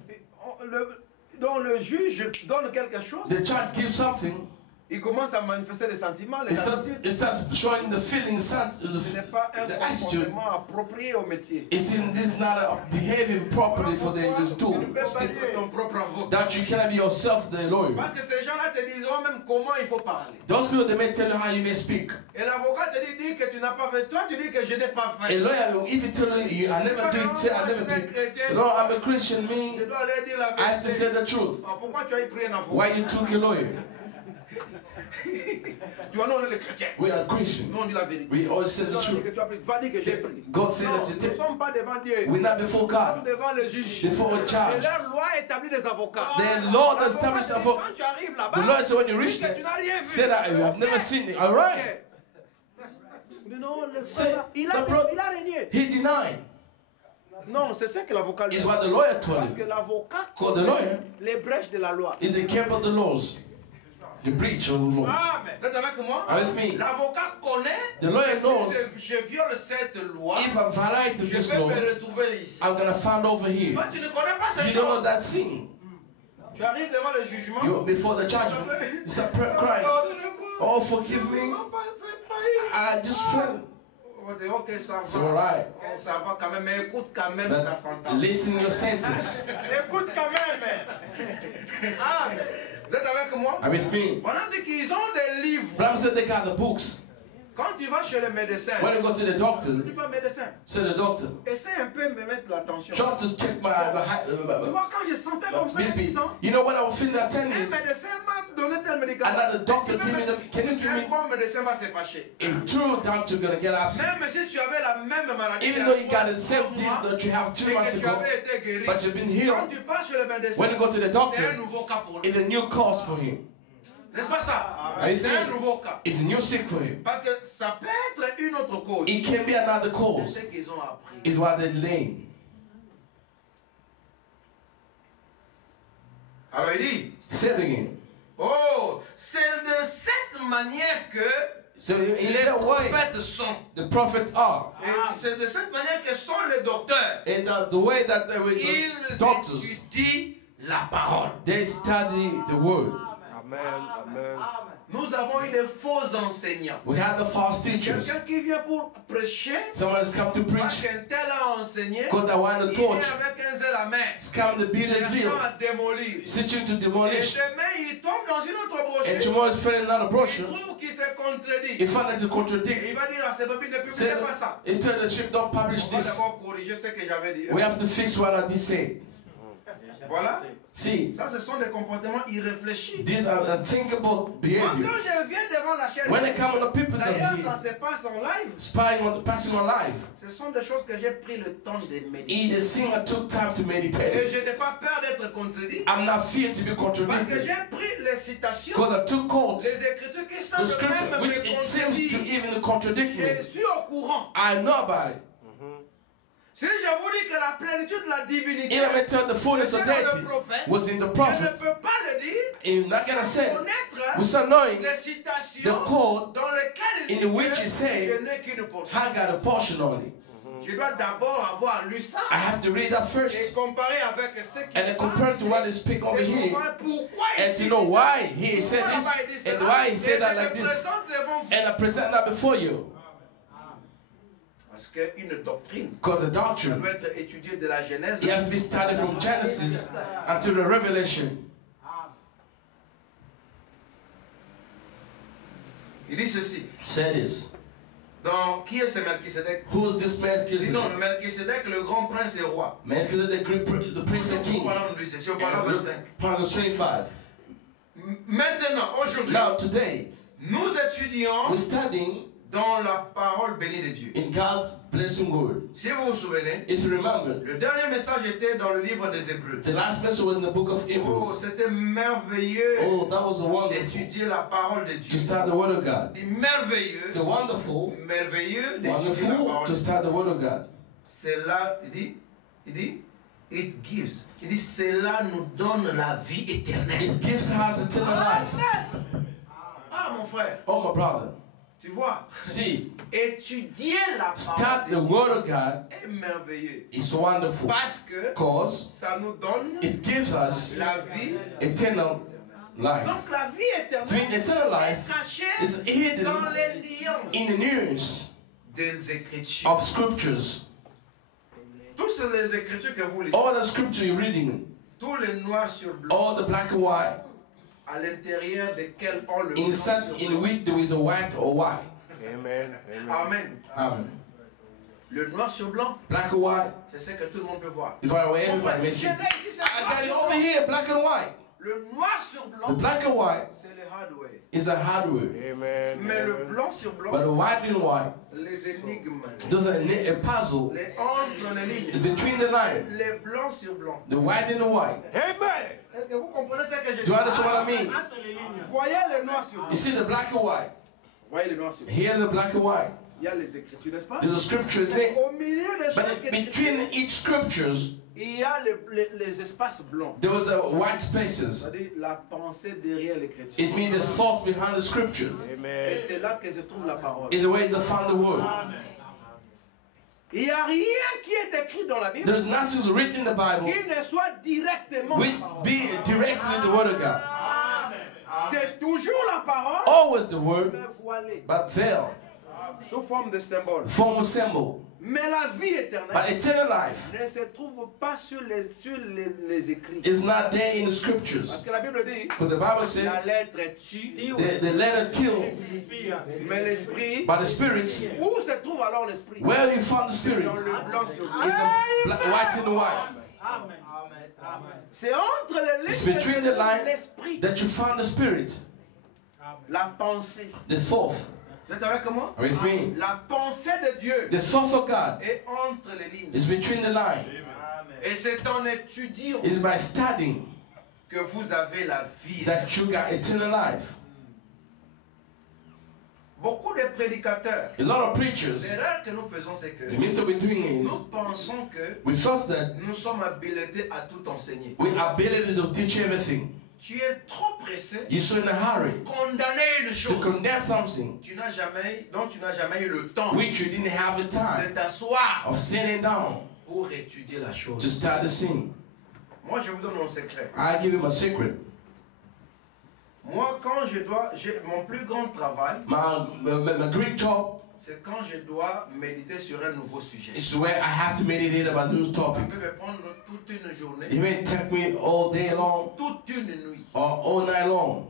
dont le juge donne quelque chose, the judge gives something. il commence à manifester les sentiments, les attitudes. It start showing the feelings, Ce n'est pas un the attitude. comportement approprié au métier. It's in this not a behaving properly for this Tu tool. ne peux pas être ton propre avocat. That you cannot be yourself the lawyer. Parce que ces gens-là te diront même comment il faut parler. Those people, they may tell you how you may speak. Et l'avocat te dit que tu n'as pas fait. Toi, tu dis que je n'ai pas A fait. lawyer, if you tell you, I never do it, say I never do it. No, I'm a Christian, Je me, dois leur dire la I have to say vérité. the truth. Ah, pourquoi tu as pris un avocat? Why you took a lawyer? Tu vois, nous, on est les chrétiens. We are Christian. Nous, on dit la vérité. We always say the Non, dis truth. que tu as pris. Va dire que j'ai pris. God said Non, that you nous take. ne sommes pas devant Dieu. We're not before Nous sommes God. devant le juge. Before a Et judge. leur loi établit des avocats. The law that L'avocat established te dit, avocat. quand tu arrives là-bas, The lawyer said when you dis reach que tu there, n'as rien vu. say that you have never seen it. All right. Mais non, le Say, frère, il a régné. He denied. Non, c'est ça que l'avocat lui Is dit. what the lawyer told Parce que him. l'avocat Cause the lawyer les brèches de la loi. is a keeper of the laws. The breach of the laws. Vous êtes avec moi? Are you with me? L'avocat connaît The lawyer que knows si je viole cette loi, if I violate je this vais law, me retrouver ici. I'm gonna find over here. Toi, tu ne connais pas ces You don't know choses. that sin. Tu arrives devant le jugement. You before the judgment, you start crying. Oh, forgive me. I just fell. Ok, ça It's all va. right. Oh, ça va quand même, mais écoute quand même ta But sentence. listen your sentence. Écoute quand même. Ah, vous êtes avec moi? Are you with me? On a dit qu'ils ont des livres. Bible said they got the books. Quand tu vas chez le médecin, When you go to the doctor, dis pas médecin, say the doctor, essaie un peu de me mettre la tension. try to check my Tu vois, quand je sentais comme ça, BP. 10 ans, You know when I was feeling that un tenderness, médecin m'a donné tel médicament. another doctor give me the, can you give Un me, bon médecin va se fâcher. a true doctor gonna get upset. Même si tu avais la même maladie, Even though you got the same disease that you have 2 mais months que tu ago, avais été guéri, but you've been quand healed, tu pars chez le médecin, when you go to the c'est un doctor, nouveau cas pour lui. it's a new cause for him. N'est-ce pas ça? I C'est see. un nouveau cas. It's a new sick for him. Parce que ça peut être une autre cause. It can be another C'est cause. ce qu'ils ont appris. It's what they learn. Alors il dit, Say it again. oh, c'est de cette manière que So in les that way, prophètes sont. the prophets are. Et c'est de cette manière que sont les docteurs. And the way that they were Ils doctors, étudient la parole. they study the word. Amen. Amen. Nous avons eu des faux enseignants. We had the false teachers. Quelqu'un qui vient pour prêcher, Someone has come to parce preach qu'un tel a enseigné, because they want to il vient torch. avec un zèle amer, It's come to be the zeal, cherchant à démolir. searching to Et demolish. demain, il tombe dans une autre And brochure. tomorrow is filling another Il brochure. trouve qu'il s'est contredit. He found that to Et contradict. il va dire à ses brebis, ne Say publiez pas ça. he told the sheep, don't publish On va this. d'abord corriger ce que j'avais dit. We have to fix what I did say. Voilà. See, Ça, ce sont des comportements irréfléchis. these are unthinkable Moi, behavior. quand je viens devant la chaîne, When they come on the people that d'ailleurs, are ça se passe en live. spying on the passing on life, Ce sont des choses que j'ai pris le temps de méditer. he the singer took time to Et meditate. je n'ai pas peur d'être contredit. I'm not feared to be Parce que contradicted. j'ai pris les citations, Because I took quotes, les écritures qui the semblent scripture, même which me it seems to contredire. even contradict Je me. suis au courant. I know about it. Si je vous dis que la plénitude de la divinité Even I tell the fullness of deity was in the je ne prophet. peux pas le dire I'm not gonna sans say connaître without knowing les citations the code dans lesquelles il in dit which que he say, je n'ai qu'une portion. I got a portion only. Je dois d'abord avoir lu ça I have to read that et first comparer avec ce qui and then compare to what they speak over here pourquoi and to know why he said this and why he said that like this. And I present that before you. Parce qu'une doctrine Because the doit doctrine, être étudiée de la Genèse. it has to be studied from Genesis until the Revelation. Il dit ceci. Say this. Donc, qui est ce Melchisedec? Who is this Il dit Melchizedek? non, le Melchisedec, le grand prince et roi. Melchizedek, the prince and king. Parlons de lui, c'est sur Parlons 25. Proverbs 25. Maintenant, aujourd'hui, Now today, nous étudions we're studying dans la parole bénie de Dieu. in God's blessing word. Si vous vous souvenez, If you remember, le dernier message était dans le livre des Hébreux. the last message was in the book of Oh, Hebrews. c'était merveilleux Oh, that was wonderful. d'étudier la parole de To Dieu. start the word of God. Il dit merveilleux, It's wonderful, merveilleux d'étudier la wonderful parole to de Dieu. start the word of God. C'est là, il dit, it gives. Il dit, cela nous donne la vie éternelle. It gives us eternal life. Ah, mon frère, Oh, my brother. tu vois, See, étudier la start parole the de Dieu word of God est merveilleux. is wonderful Parce que because ça nous donne it gives us la vie. eternal life. Donc la vie To me, éternelle eternal est life cachée is hidden dans les lions in the nearness des Écritures. of scriptures. Toutes les Écritures que vous lisez, All the scripture you're reading, tous les noirs sur blanc, all the black and white, à l'intérieur desquels on le blanc inside sur in blanc. which there is a white or white. Amen. Amen. Amen. Amen. Le noir sur blanc, Black and white c'est ce que tout le monde peut voir. is what Mon everybody frère, may j'ai see. là ici, c'est I noir got it sur over blanc. here, black and white. Le noir sur The blanc, black and white c'est le hardware. is a hardware, Amen. Mais le Amen. blanc sur blanc, but the white and white, les énigmes, there's a puzzle les entre les lignes, between the line, les blancs sur blanc. the white and the white. Amen. Est-ce que vous comprenez ce que je dis? Do you understand what I mean? Voyez le noir sur blanc. You see the black and white. Voyez le noir sur blanc. Here the black and white. Il y a les Écritures, n'est-ce pas? There's a scripture, isn't it? Au milieu de But chaque between écriture, each scriptures, il y a les espaces blancs. there was a white spaces. C'est-à-dire la pensée derrière l'écriture. It means the thought behind the scripture. Et Amen. c'est là que se trouve la parole. Is the way they found the word. Il n'y a rien qui est écrit dans la Bible There's nothing written in the Bible qui ne soit directement which la parole. be directly the word of God. C'est toujours la parole, Always the word, mais voilée, but veiled, sous forme de symbole. form of symbol. Mais la vie éternelle But eternal life ne se trouve pas sur les écrits. is not there in the Parce scriptures. que la Bible dit, But the Bible says la lettre tue, the letter kill, mais l'esprit, but the spirit, où se trouve alors l'esprit? where you found the spirit, Dans le blanc sur is blanc. the white and the white. C'est entre les It's lignes between que the line l'esprit, that you found the spirit, la pensée. the thought. Vous savez comment? Are you with me? La pensée de Dieu The thought of God est entre les lignes. is between the line. Et c'est en étudiant It's by studying que vous avez la vie. that you got eternal life. Beaucoup de prédicateurs, A lot of preachers, l'erreur que nous faisons, c'est que the mistake we're doing is nous pensons que we thought that nous sommes habilités à tout enseigner. we are ability to teach everything. Tu es trop pressé You're so in a hurry de condamner une to chose condemn something dont tu n'as jamais eu le temps which you didn't have the de time t'asseoir of sitting down pour étudier la to chose. start the scene. Moi, je vous donne mon secret. I give you my secret. Moi, quand j'ai mon plus grand travail, My great job c'est quand je dois méditer sur un nouveau sujet. is where I have to meditate about new Ça topic. peut me prendre toute une journée, It may take me all day long toute une nuit. or all night long.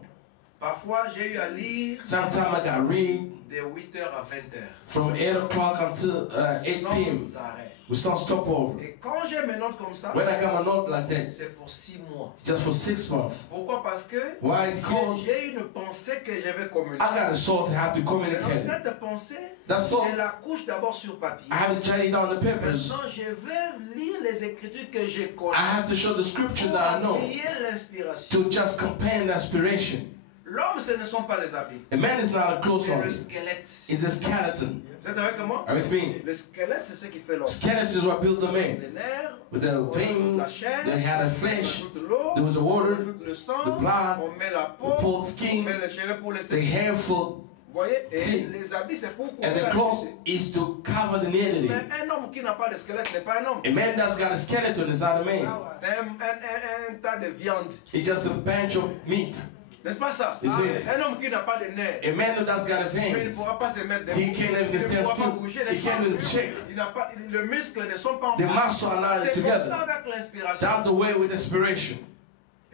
Parfois, j'ai eu à lire Sometimes I got read de 8h à 20h. from 8 o'clock until 8 p.m. Sans arrêt. with some stopover. Et quand j'ai mes notes comme ça, When I got my note like that, c'est pour 6 mois. just for 6 months. Pourquoi? Parce que Why? Because j'ai une pensée que je vais communiquer. I got a soul to have to Maintenant, communicate. cette pensée, That thought, je la couche d'abord sur papier. I have to write it down on the papers. Maintenant, je vais lire les écritures que je connais. I have to show the scripture Pour that I know appuyer l'inspiration. to just compare the inspiration. L'homme, ce ne sont pas les habits. A man is not a clothes C'est on le it. squelette. It's a skeleton. Vous êtes avec moi? Are you with me? Le squelette, c'est ce qui fait l'homme. Skeleton is what built the man. Les nerfs, With the vein, la chair, they had a flesh, toute l'eau, there was a water, tout le sang, the blood, on met la peau, the pulled on skin, met les cheveux pour les the sécher. hair full, Vous voyez? Et See? les habits, c'est pour and couvrir the la clothes nudité. is to cover the nudity. Mais un homme qui n'a pas de squelette n'est pas un homme. A man that's got a skeleton is not a man. C'est un tas de viande. It's just a bunch of meat. N'est-ce pas ça? It's it. Un homme qui n'a pas de nerfs. A man that's got a Mais il ne vein, pourra pas se mettre debout. he can't even Il ne stand pourra pas still. bouger, He n'est-ce pas? can't even shake. Il n'a pas, les muscles ne sont pas en The place. muscles are not C'est comme ça together. avec l'inspiration. That's the way with inspiration.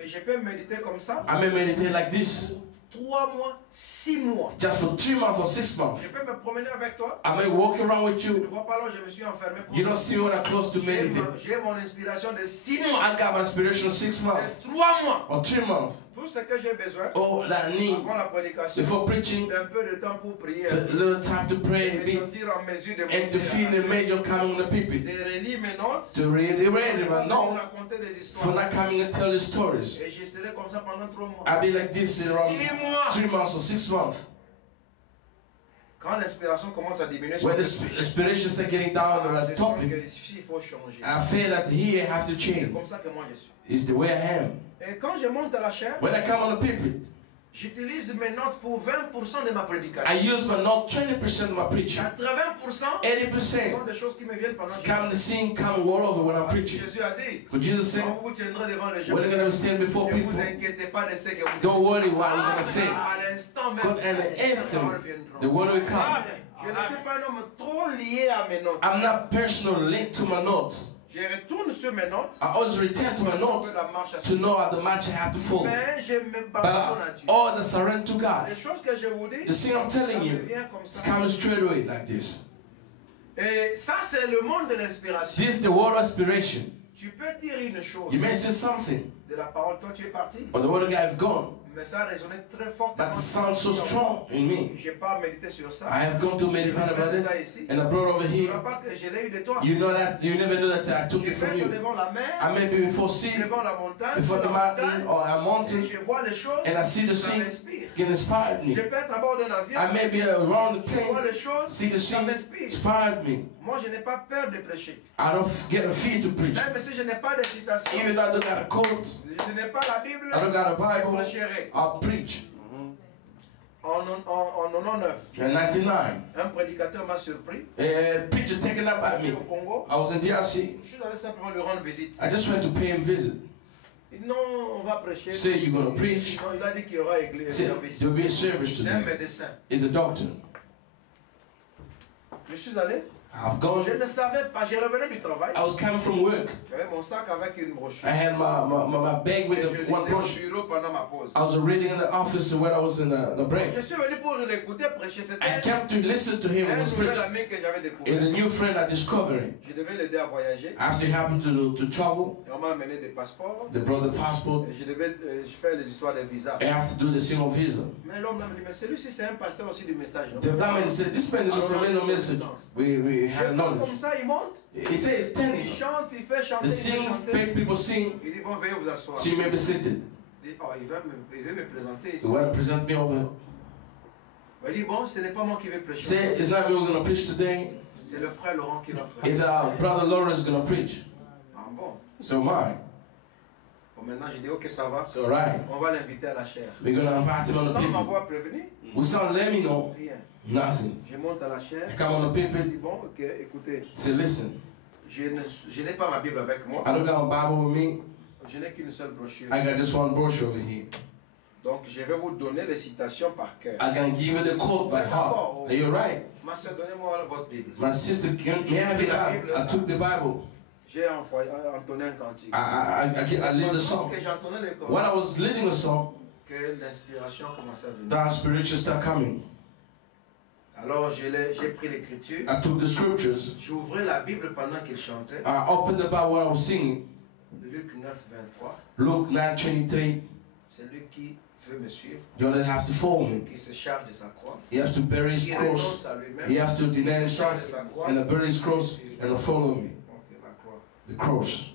Et je peux méditer comme ça. I may meditate like this 3 mois, 6 mois. just for 3 months or 6 months. Je peux me promener avec toi. I may walk around with Tu ne you. vois pas là où je me suis enfermé. Pour You don't see when I'm close to meditate. J'ai mon inspiration de 6 mois. I got my inspiration 6 months De 3 mois. or 3 months. Tout Tout ce que j'ai besoin all that I need avant la prédication, before preaching, d'un peu de temps pour prier, a little time to pray de and, me sentir en mesure de and to feel the major coming on the pulpit, de relire mes notes, to read de my notes, raconter des for histoires. not coming and tell the stories. Et je serai comme ça pendant 3 mois. I'll be like this in around 6 mois. 3 months or 6 months. Quand l'inspiration commence à diminuer, When the sur le sujet, inspiration start getting down on je the sens topic, qu'il faut changer. I feel that here I have to C'est change. comme ça que moi je suis. It's the way I am. Et quand je monte à la chair, When I come on the pulpit, j'utilise mes notes pour 20% de ma prédication. I use my note 20% of my preaching. 80% 80% sont des choses qui me viennent pendant que come the scene, come all over when I'm preaching. Jésus a dit, Because Jesus said, quand vous tiendrez devant les gens, when you're going to stand before ne people, vous inquiétez pas de ce que vous don't worry what you're going to say. À l'instant même, God, and the les instant, paroles viendront. the word will come. Je ne suis pas un homme trop lié à mes notes. I'm not personally linked to my notes. Je retourne sur mes notes, I always return to my notes la marche à to know how the match I have to follow. mais je me But pardonne à Dieu. all the surrender to God. Les choses que je vous dis, The thing I'm telling ça me you, vient comme it's ça. coming straight away like this. Et ça, c'est le monde de l'inspiration. This is the word of inspiration. Tu peux dire une chose You may say something, de la parole, toi tu es parti, or the word of God is gone, mais ça a résonné très fort. but it sounds so strong in me. Je n'ai pas médité sur ça. I have gone to meditate about it, ça ici. and I brought over Tu ne here. pas que je l'ai eu de toi. You know that you never know that I took Je it from vais you. devant la I mer, may be before sea, devant la montagne, before sur the la mountain montagne, or a et mountain, je vois les choses, and I see the ça sea, m'inspire. it inspired Je me. peux être à bord d'un avion, I may be around the je vois plane, les choses, see the ça sea, m'inspire. inspired me. Moi, je n'ai pas peur de prêcher. I don't get a fear to preach. Même si je n'ai pas de citation, Even though I don't got a quote, je n'ai pas la Bible, I don't got a je Bible, prêcherai. I'll preach. En 99, In 99, un prédicateur m'a surpris. a preacher taken up at J'étais me. au Congo. I was in DRC. Je suis allé simplement lui rendre visite. I just went to pay him visit. Il dit non, on va prêcher. Say you're gonna preach. Non, il a dit qu'il y aura église. Say service. there'll be a service C'est un today. médecin. He's a doctor. Je suis allé. I've gone. Je ne savais pas. Je revenais du travail. I was coming from work. J'avais mon sac avec une brochure. I had my bag with Et je the lisais one au brochure. bureau pendant ma pause. I was reading in the office when I was in the break. Je suis venu pour l'écouter prêcher. I C'était came to listen to him un was nouvel preaching. ami que j'avais And découvert. a new friend I discovered. Je devais l'aider à voyager. After he happened to travel, Et on m'a amené des passeports. they brought the passport. Et je devais faire les histoires des visas. I have to do the single visa. Mais l'homme m'a dit, mais celui-ci c'est un pasteur aussi du message. Non? The man said, this man is also reading a message. We had a knowledge. Comme ça, il monte, He said it's il 10. chante, il fait chanter, The il fait sing, chanter. make people sing, Il dit, bon, veuillez vous asseoir. so you may be seated. Il dit, oh, il veut me présenter ici. So when I present me over, Il dit, bon, ce n'est pas moi qui vais he prêcher. said, it's not me who's going to preach today. C'est le frère Laurent qui va prêcher. It's brother Lawrence going to preach. Ah bon. So mine. Bon, maintenant, j'ai dit, ok, ça va. So right, On va l'inviter à la chair. we're going to invite him on the Sans people. m'avoir prévenu, Without let me know rien. nothing. Je monte à la chair. I come on the Je pulpit, dis, bon, ok, écoutez, say, listen, je n'ai pas ma Bible avec moi. I don't got a Bible with me. Je n'ai qu'une seule brochure. I got just one brochure over here. Donc, je vais vous donner les citations par cœur. I can give you the quote by heart. You're right. Ma soeur, donnez-moi votre Bible. My sister, may I have it out? I took the Bible. J'ai entonné un cantique. I lead the song. Que j'entonnais les When I cordes, was leading the song, que l'inspiration commençait à venir. the spiritual start coming. Alors, j'ai pris l'écriture. I took the scriptures. J'ouvrais la Bible pendant qu'il chantait. I opened the Bible while I was singing. Luc 9, 23. Luke 9:23. Celui qui veut me suivre, You only have to follow me. qui se charge de sa croix, He has to bury his qui cross. renonce à lui-même, He has to qui deny se charge himself de sa croix, and bury his cross and follow me. Ok, la croix. The cross.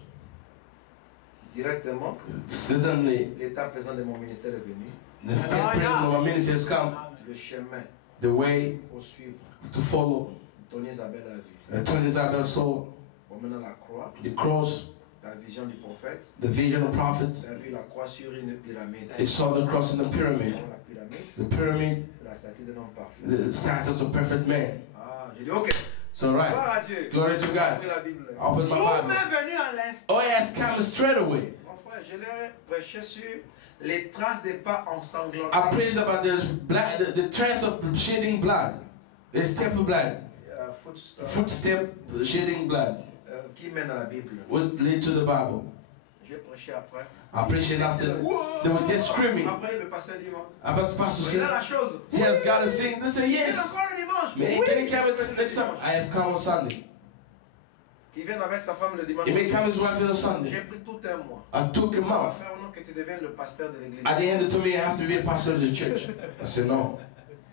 Directement, Suddenly, l'état présent de mon ministère est venu. the state president of my ministry has come. Le chemin The way pour suivre, to follow. Tony Isabelle a vu. Tony Isabel saw Bon, maintenant la croix, the cross, la vision du prophète, the vision of the prophet. il a vu la croix sur une pyramide. He saw the cross in the pyramid. La pyramide, The pyramid, c'est la statue d'un homme parfait. the status of perfect man. Ah, j'ai dit, ok, So right, gloire à Dieu. glory to J'ai God. pris la Bible. Open my Tout Bible. m'est venu à l'instant. Oh, it has come straight away. Mon frère, je l'ai prêché sur les traces des pas ensanglantés. I preached about the trace of shedding blood, the step of blood, footstep shedding blood, qui mène à la Bible. would lead to the Bible. J'ai prêché après. I preached it after they were just screaming Après, le pasteur dit, moi, about the pastor il a said, la chose. he has got a thing. They say Il vient yes. encore le dimanche. Man, Oui, can he come il vient next le time? dimanche. I have come on Sunday. Qui vient avec sa femme le dimanche. He may come his wife on Sunday. J'ai pris tout un mois. I took him On va out. faire un autre que tu deviennes le pasteur de l'église. At the end, they told me I have to be a pastor of the church. I said, no.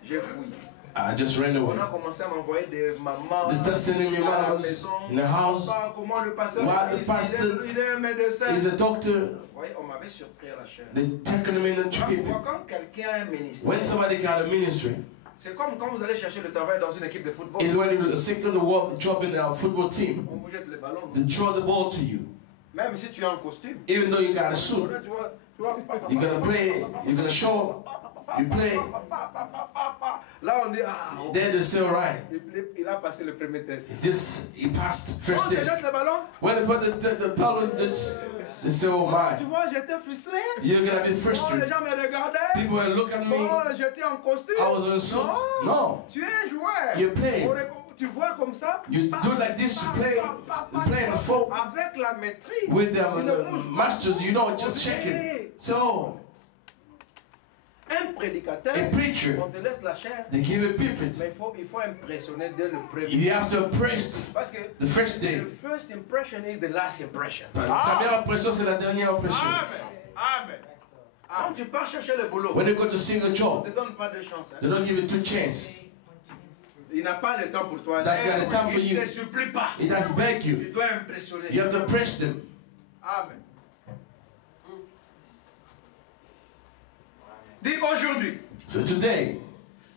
J'ai fouillé. I just ran away. On a commencé à m'envoyer des mamans They started sending me à la mamas maison. in the house. Comment le pasteur Why the il pastor est un médecin. is a doctor. Vous voyez, on m'avait surpris à la chair. They taken them in the people. Quand quelqu'un a un ministère, When somebody got a ministry, c'est comme quand vous allez chercher le travail dans une équipe de football. is when you second the work job in a football team. On vous jette le ballon. They throw the ball to you. Même si tu es en costume. Even though you got a suit, you're gonna play, you're gonna show, you play. Là on dit ah. Then they say, all right, Il a passé le premier test. this he passed first Quand tu test. jettes le ballon, When they put the ball in this, they say, oh tu my, vois, j'étais frustré. you're gonna be Oh, les frustrated. gens me regardaient. People will look at me. Oh, j'étais en costume. I was in a suit. No, Tu es joueur. you play. Tu vois comme ça. You do like this, you play the football Avec la maîtrise. with Tu ne the bouges pas. masters, you know, just shaking. So, Un prédicateur, a preacher, on te laisse la chair. they give a pulpit. Mais il faut impressionner dès le premier. You have to impress Parce que the first day. the first impression is the last impression. La première impression, c'est la dernière impression. Amen. Quand tu pars chercher le boulot, When you go to sing a on ne job, te donne pas de chance. they don't give you 2 chances. Il n'a pas le temps pour toi. That's got the time for Il you. ne te supplie pas. It has begged Tu you. dois impressionner. You have to impress them. Amen. Dis aujourd'hui, So today,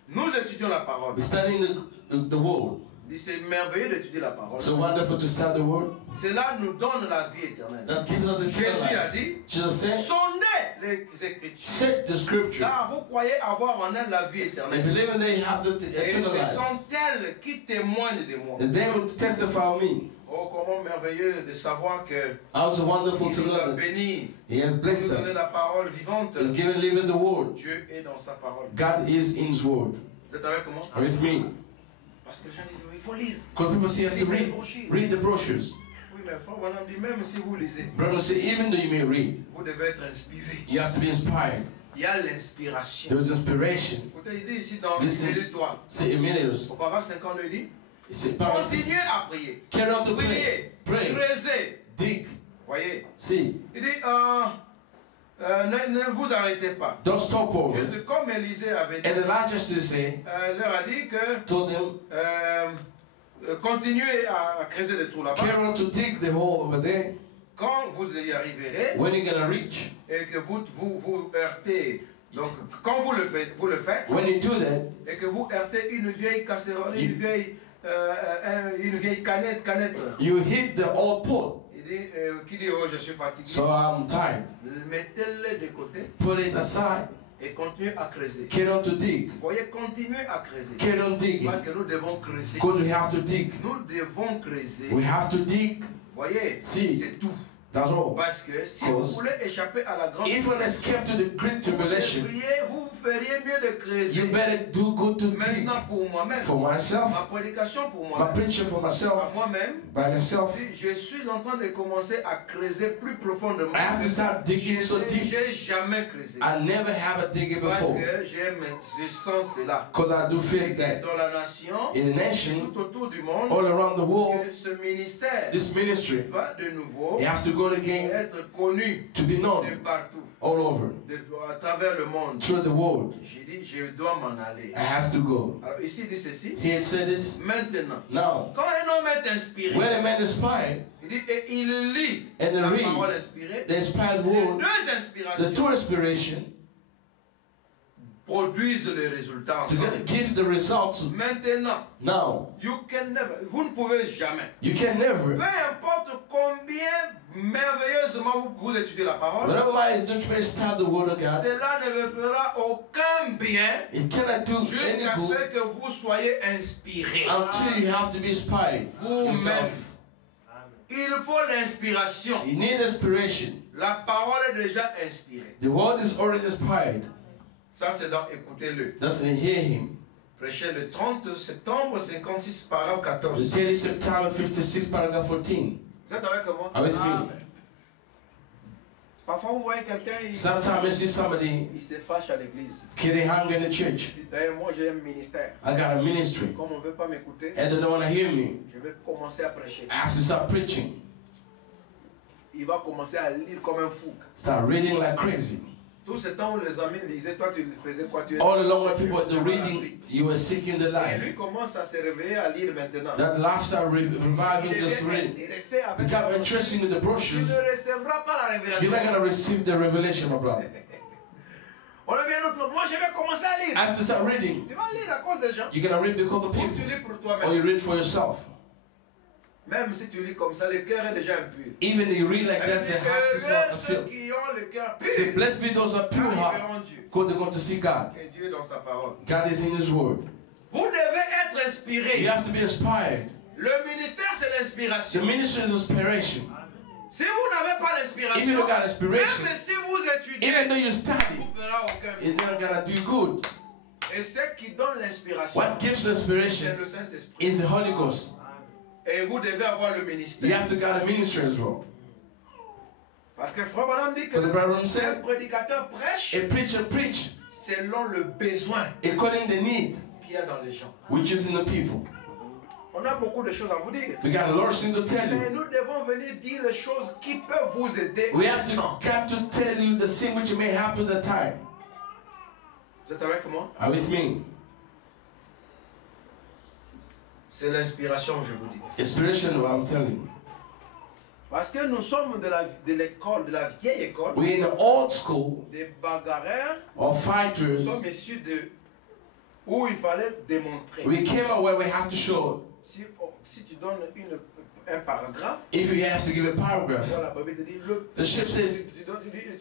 nous étudions la parole. we're studying the word. Dis c'est merveilleux d'étudier la parole. So wonderful to study the word. Cela nous donne la vie éternelle. That gives us the eternal Jésus a life. dit, Jesus said, sondez les Écritures. check the scripture. Car vous croyez avoir en elle la vie They éternelle. believe in they have the Et eternal ce life. sont elles qui témoignent de moi. And they will testify of me. Oh, comment merveilleux de savoir que Also wonderful il to nous a know that bénis. He has Il blessed nous a donné us. la parole vivante. He's given living the word. Dieu est dans sa parole. God is in His word. Vous êtes avec moi? With me. Parce que les gens disent, il faut lire. Because people say you have to read the brochures. Oui, mais frère, madame dit, même si vous lisez, Brother say even though you may read, vous devez être inspiré. you have to be inspired. Il y a l'inspiration. There is inspiration. Écoutez, il dit ici dans Listen. Élie-toi. Say Emilius. Au paragraphe 52, il dit, Say continuez à prier. carry on to pray. Priez. Pray. Creusez. Dig. Voyez. See. Il dit, ne vous arrêtez pas. Don't stop over. Juste comme Élisée avait dit, And Elijah say, leur a dit que told them, continuez à creuser des trous là-bas. carry on to dig the hole over there. Quand vous y arriverez When you're gonna reach, et que vous heurtez, donc quand vous le faites, when you do that, et que vous heurtez une vieille casserole, une vieille canette. you hit the old pot. Il dit, qui dit, oh je suis fatigué, So I'm tired. mettez-le de côté Put it aside. et continuez à creuser. Carry on to dig. Vous voyez, continuez à creuser. Carry on digging. Parce que nous devons creuser. Because we have to dig. Nous devons creuser. We have to dig. Vous voyez, Si. c'est tout. That's all. Parce que si vous voulez échapper à la grande If you escape to the great tribulation, vous feriez mieux de creuser. you better do good to dig. Maintenant pour moi-même, For myself, ma prédication pour my moi-même, preaching for à myself, moi-même, by myself, je suis en train de commencer à creuser plus profondément. I have to start digging so deep. J'ai jamais creusé. I never have a digger Parce before. que je sens cela. Because I do feel that Dans la nation, in the nation, tout autour du monde, all around the world, que ce ministère this ministry, va de nouveau you have to go again être connu to be known de partout, all over, à travers le monde. through the world. J'ai dit, je dois m'en aller. I have to go. Alors ici, il dit ceci. He had said this. Maintenant, Now, quand un homme est inspiré, when a man is inspired, il dit, et il lit And la read parole inspirée, the inspired les word, deux the inspirations two inspiration, produisent les résultats together ensemble. gives the results. Maintenant, Now, vous ne pouvez jamais, you can never, peu importe combien merveilleusement vous étudiez la parole, whenever my judgment start the word of God, cela ne vous fera aucun bien it cannot do any jusqu'à good ce que vous soyez inspiré until you have to be inspired vous-même. yourself. Il faut l'inspiration. You need inspiration. La parole est déjà inspirée. The word is already inspired. Ça, c'est dans Écoutez-le. Doesn't hear him. Prêché le 30 septembre 56, paragraphe 14. The 30 September 56, paragraph 14. Vous êtes avec moi? Are with me? Parfois, vous voyez quelqu'un, Sometimes I see somebody il se fâche à l'église. getting hungry in the church. D'ailleurs, moi, j'ai un ministère. I got a ministry. Comme on ne veut pas m'écouter, And they don't want to hear me. je vais commencer à prêcher. I have to start preaching. il va commencer à lire comme un fou. Start reading like crazy. Tout ce temps où les amis disaient, toi tu faisais quoi? All along when people were reading, you were seeking the Et life. lui commence à se réveiller à lire maintenant. That life started reviving, Il just devient read. intéressé avec Become interesting in the Tu brochures. ne recevras pas la révélation. You're not going to receive the revelation, my brother. On revient à notre. Moi je vais commencer à lire. I have to start reading. Tu vas lire à cause des gens. You're going to read because of the Ou tu people. lis pour Or toi-même. you read for yourself. Même si tu lis comme ça, le cœur est déjà impur. Even you read like that, the heart is not Ceux filled. qui ont le cœur pur, Say, blessed be those who are pure ils heart, verront Dieu. because they're going to see God. Et Dieu est dans sa parole. God is in His Word. Vous devez être inspiré. You have to be inspired. Le ministère, c'est The l'inspiration. ministry is inspiration. Si vous n'avez pas If you l'inspiration, don't got inspiration, même si vous étudiez, even though you vous study, ne ferez aucun bien. it's not going to do good. Et ce qui donne l'inspiration, What gives c'est inspiration le Saint-Esprit. is the Holy Ghost. Et vous devez avoir le You ministère. have to get a ministry as well. Parce que Frère Branham dit que But the brother un said, prédicateur prêche a preacher preach selon le besoin according to the need, qu'il y a dans les gens. which is in the people. On a beaucoup de choses à vous dire. We got a lot of things to tell Mais you. nous devons venir dire les choses qui peuvent vous aider. We have to come to tell you the thing which may happen at the time. Vous êtes avec moi? Are you with me? C'est l'inspiration, je vous dis. Inspiration, I'm telling you. Parce que nous sommes de l'école, de la vieille école, We're in the old school des bagarreurs. of Nous fighters. sommes issus de où il fallait démontrer. We came out where we have to show. Si tu donnes un paragraphe, If you have to give a paragraph, la Bible te dit, the ship said,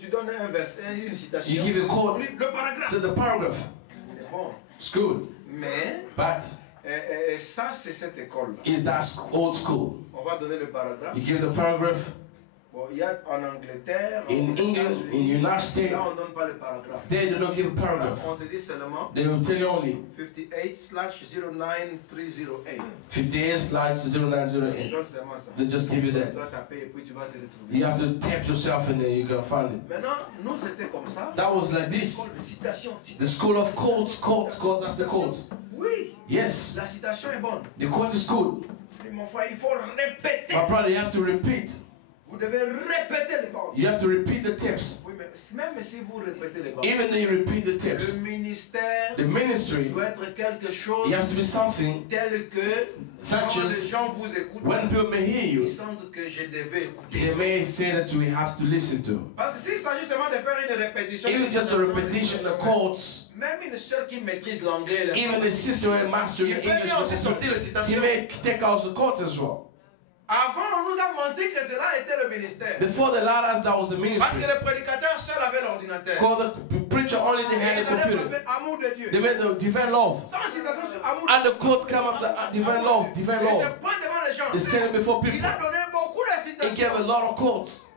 tu donnes un verset, une citation. you give a quote. Le paragraphe. So the paragraph. C'est bon. It's good. Mais But ça, c'est cette école. is that old school? On va donner le paragraphe. You give the paragraph. Bon, il y a en Angleterre, In England, in United States, là on ne donne pas le paragraphe. they do not give a Là, paragraph. on te dit seulement They will tell you only 58/09308. 58/0908. Donc seulement ça. They just give you Tu that. dois taper et puis tu vas te retrouver. You have to tap yourself in there, you're gonna find it. Maintenant, nous c'était comme ça. That was like this. École de citation, The school of quotes, quotes, quotes after quotes. Oui, Yes, la citation est bonne. the quote is good. Mais mon frère, il faut répéter. My brother, you have to repeat. Vous devez répéter les paroles. You have to repeat the tips. Oui, mais même si vous répétez les paroles, Even though you repeat the le tips, ministère the ministry, doit être quelque chose you have to be something tel que Such quand les as gens vous écoutent, when people may hear ils you, sentent que je devais écouter. they may say that we have to listen to. Parce que s'il s'agit justement de faire une répétition, Even just a repetition, the quotes, même une soeur qui maîtrise l'anglais, even the sister and master in il peut English, bien aussi sortir les he citations. may take out the quote as well. Avant, on nous a menti que cela était le ministère. Before the latter, that was the Parce ministry. que les prédicateurs seuls avaient l'ordinateur. Because the preacher only they Et had a ils allaient computer. frapper amour de Dieu. They made the divine love. Sans citation sur amour And de the quote come after divine love, Dieu. divine Et love. c'est point devant les gens. They standing before Il people. a donné beaucoup de He gave a citations. lot of quotes.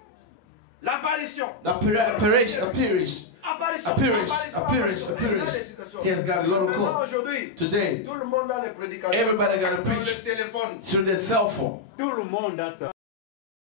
L'apparition. Appearance. Apparition. He has got a lot of Maintenant, quotes. aujourd'hui, Today, tout le monde a les prédicateurs. everybody got a Dans preach le téléphone. through their cell phone. Tout le monde a ça.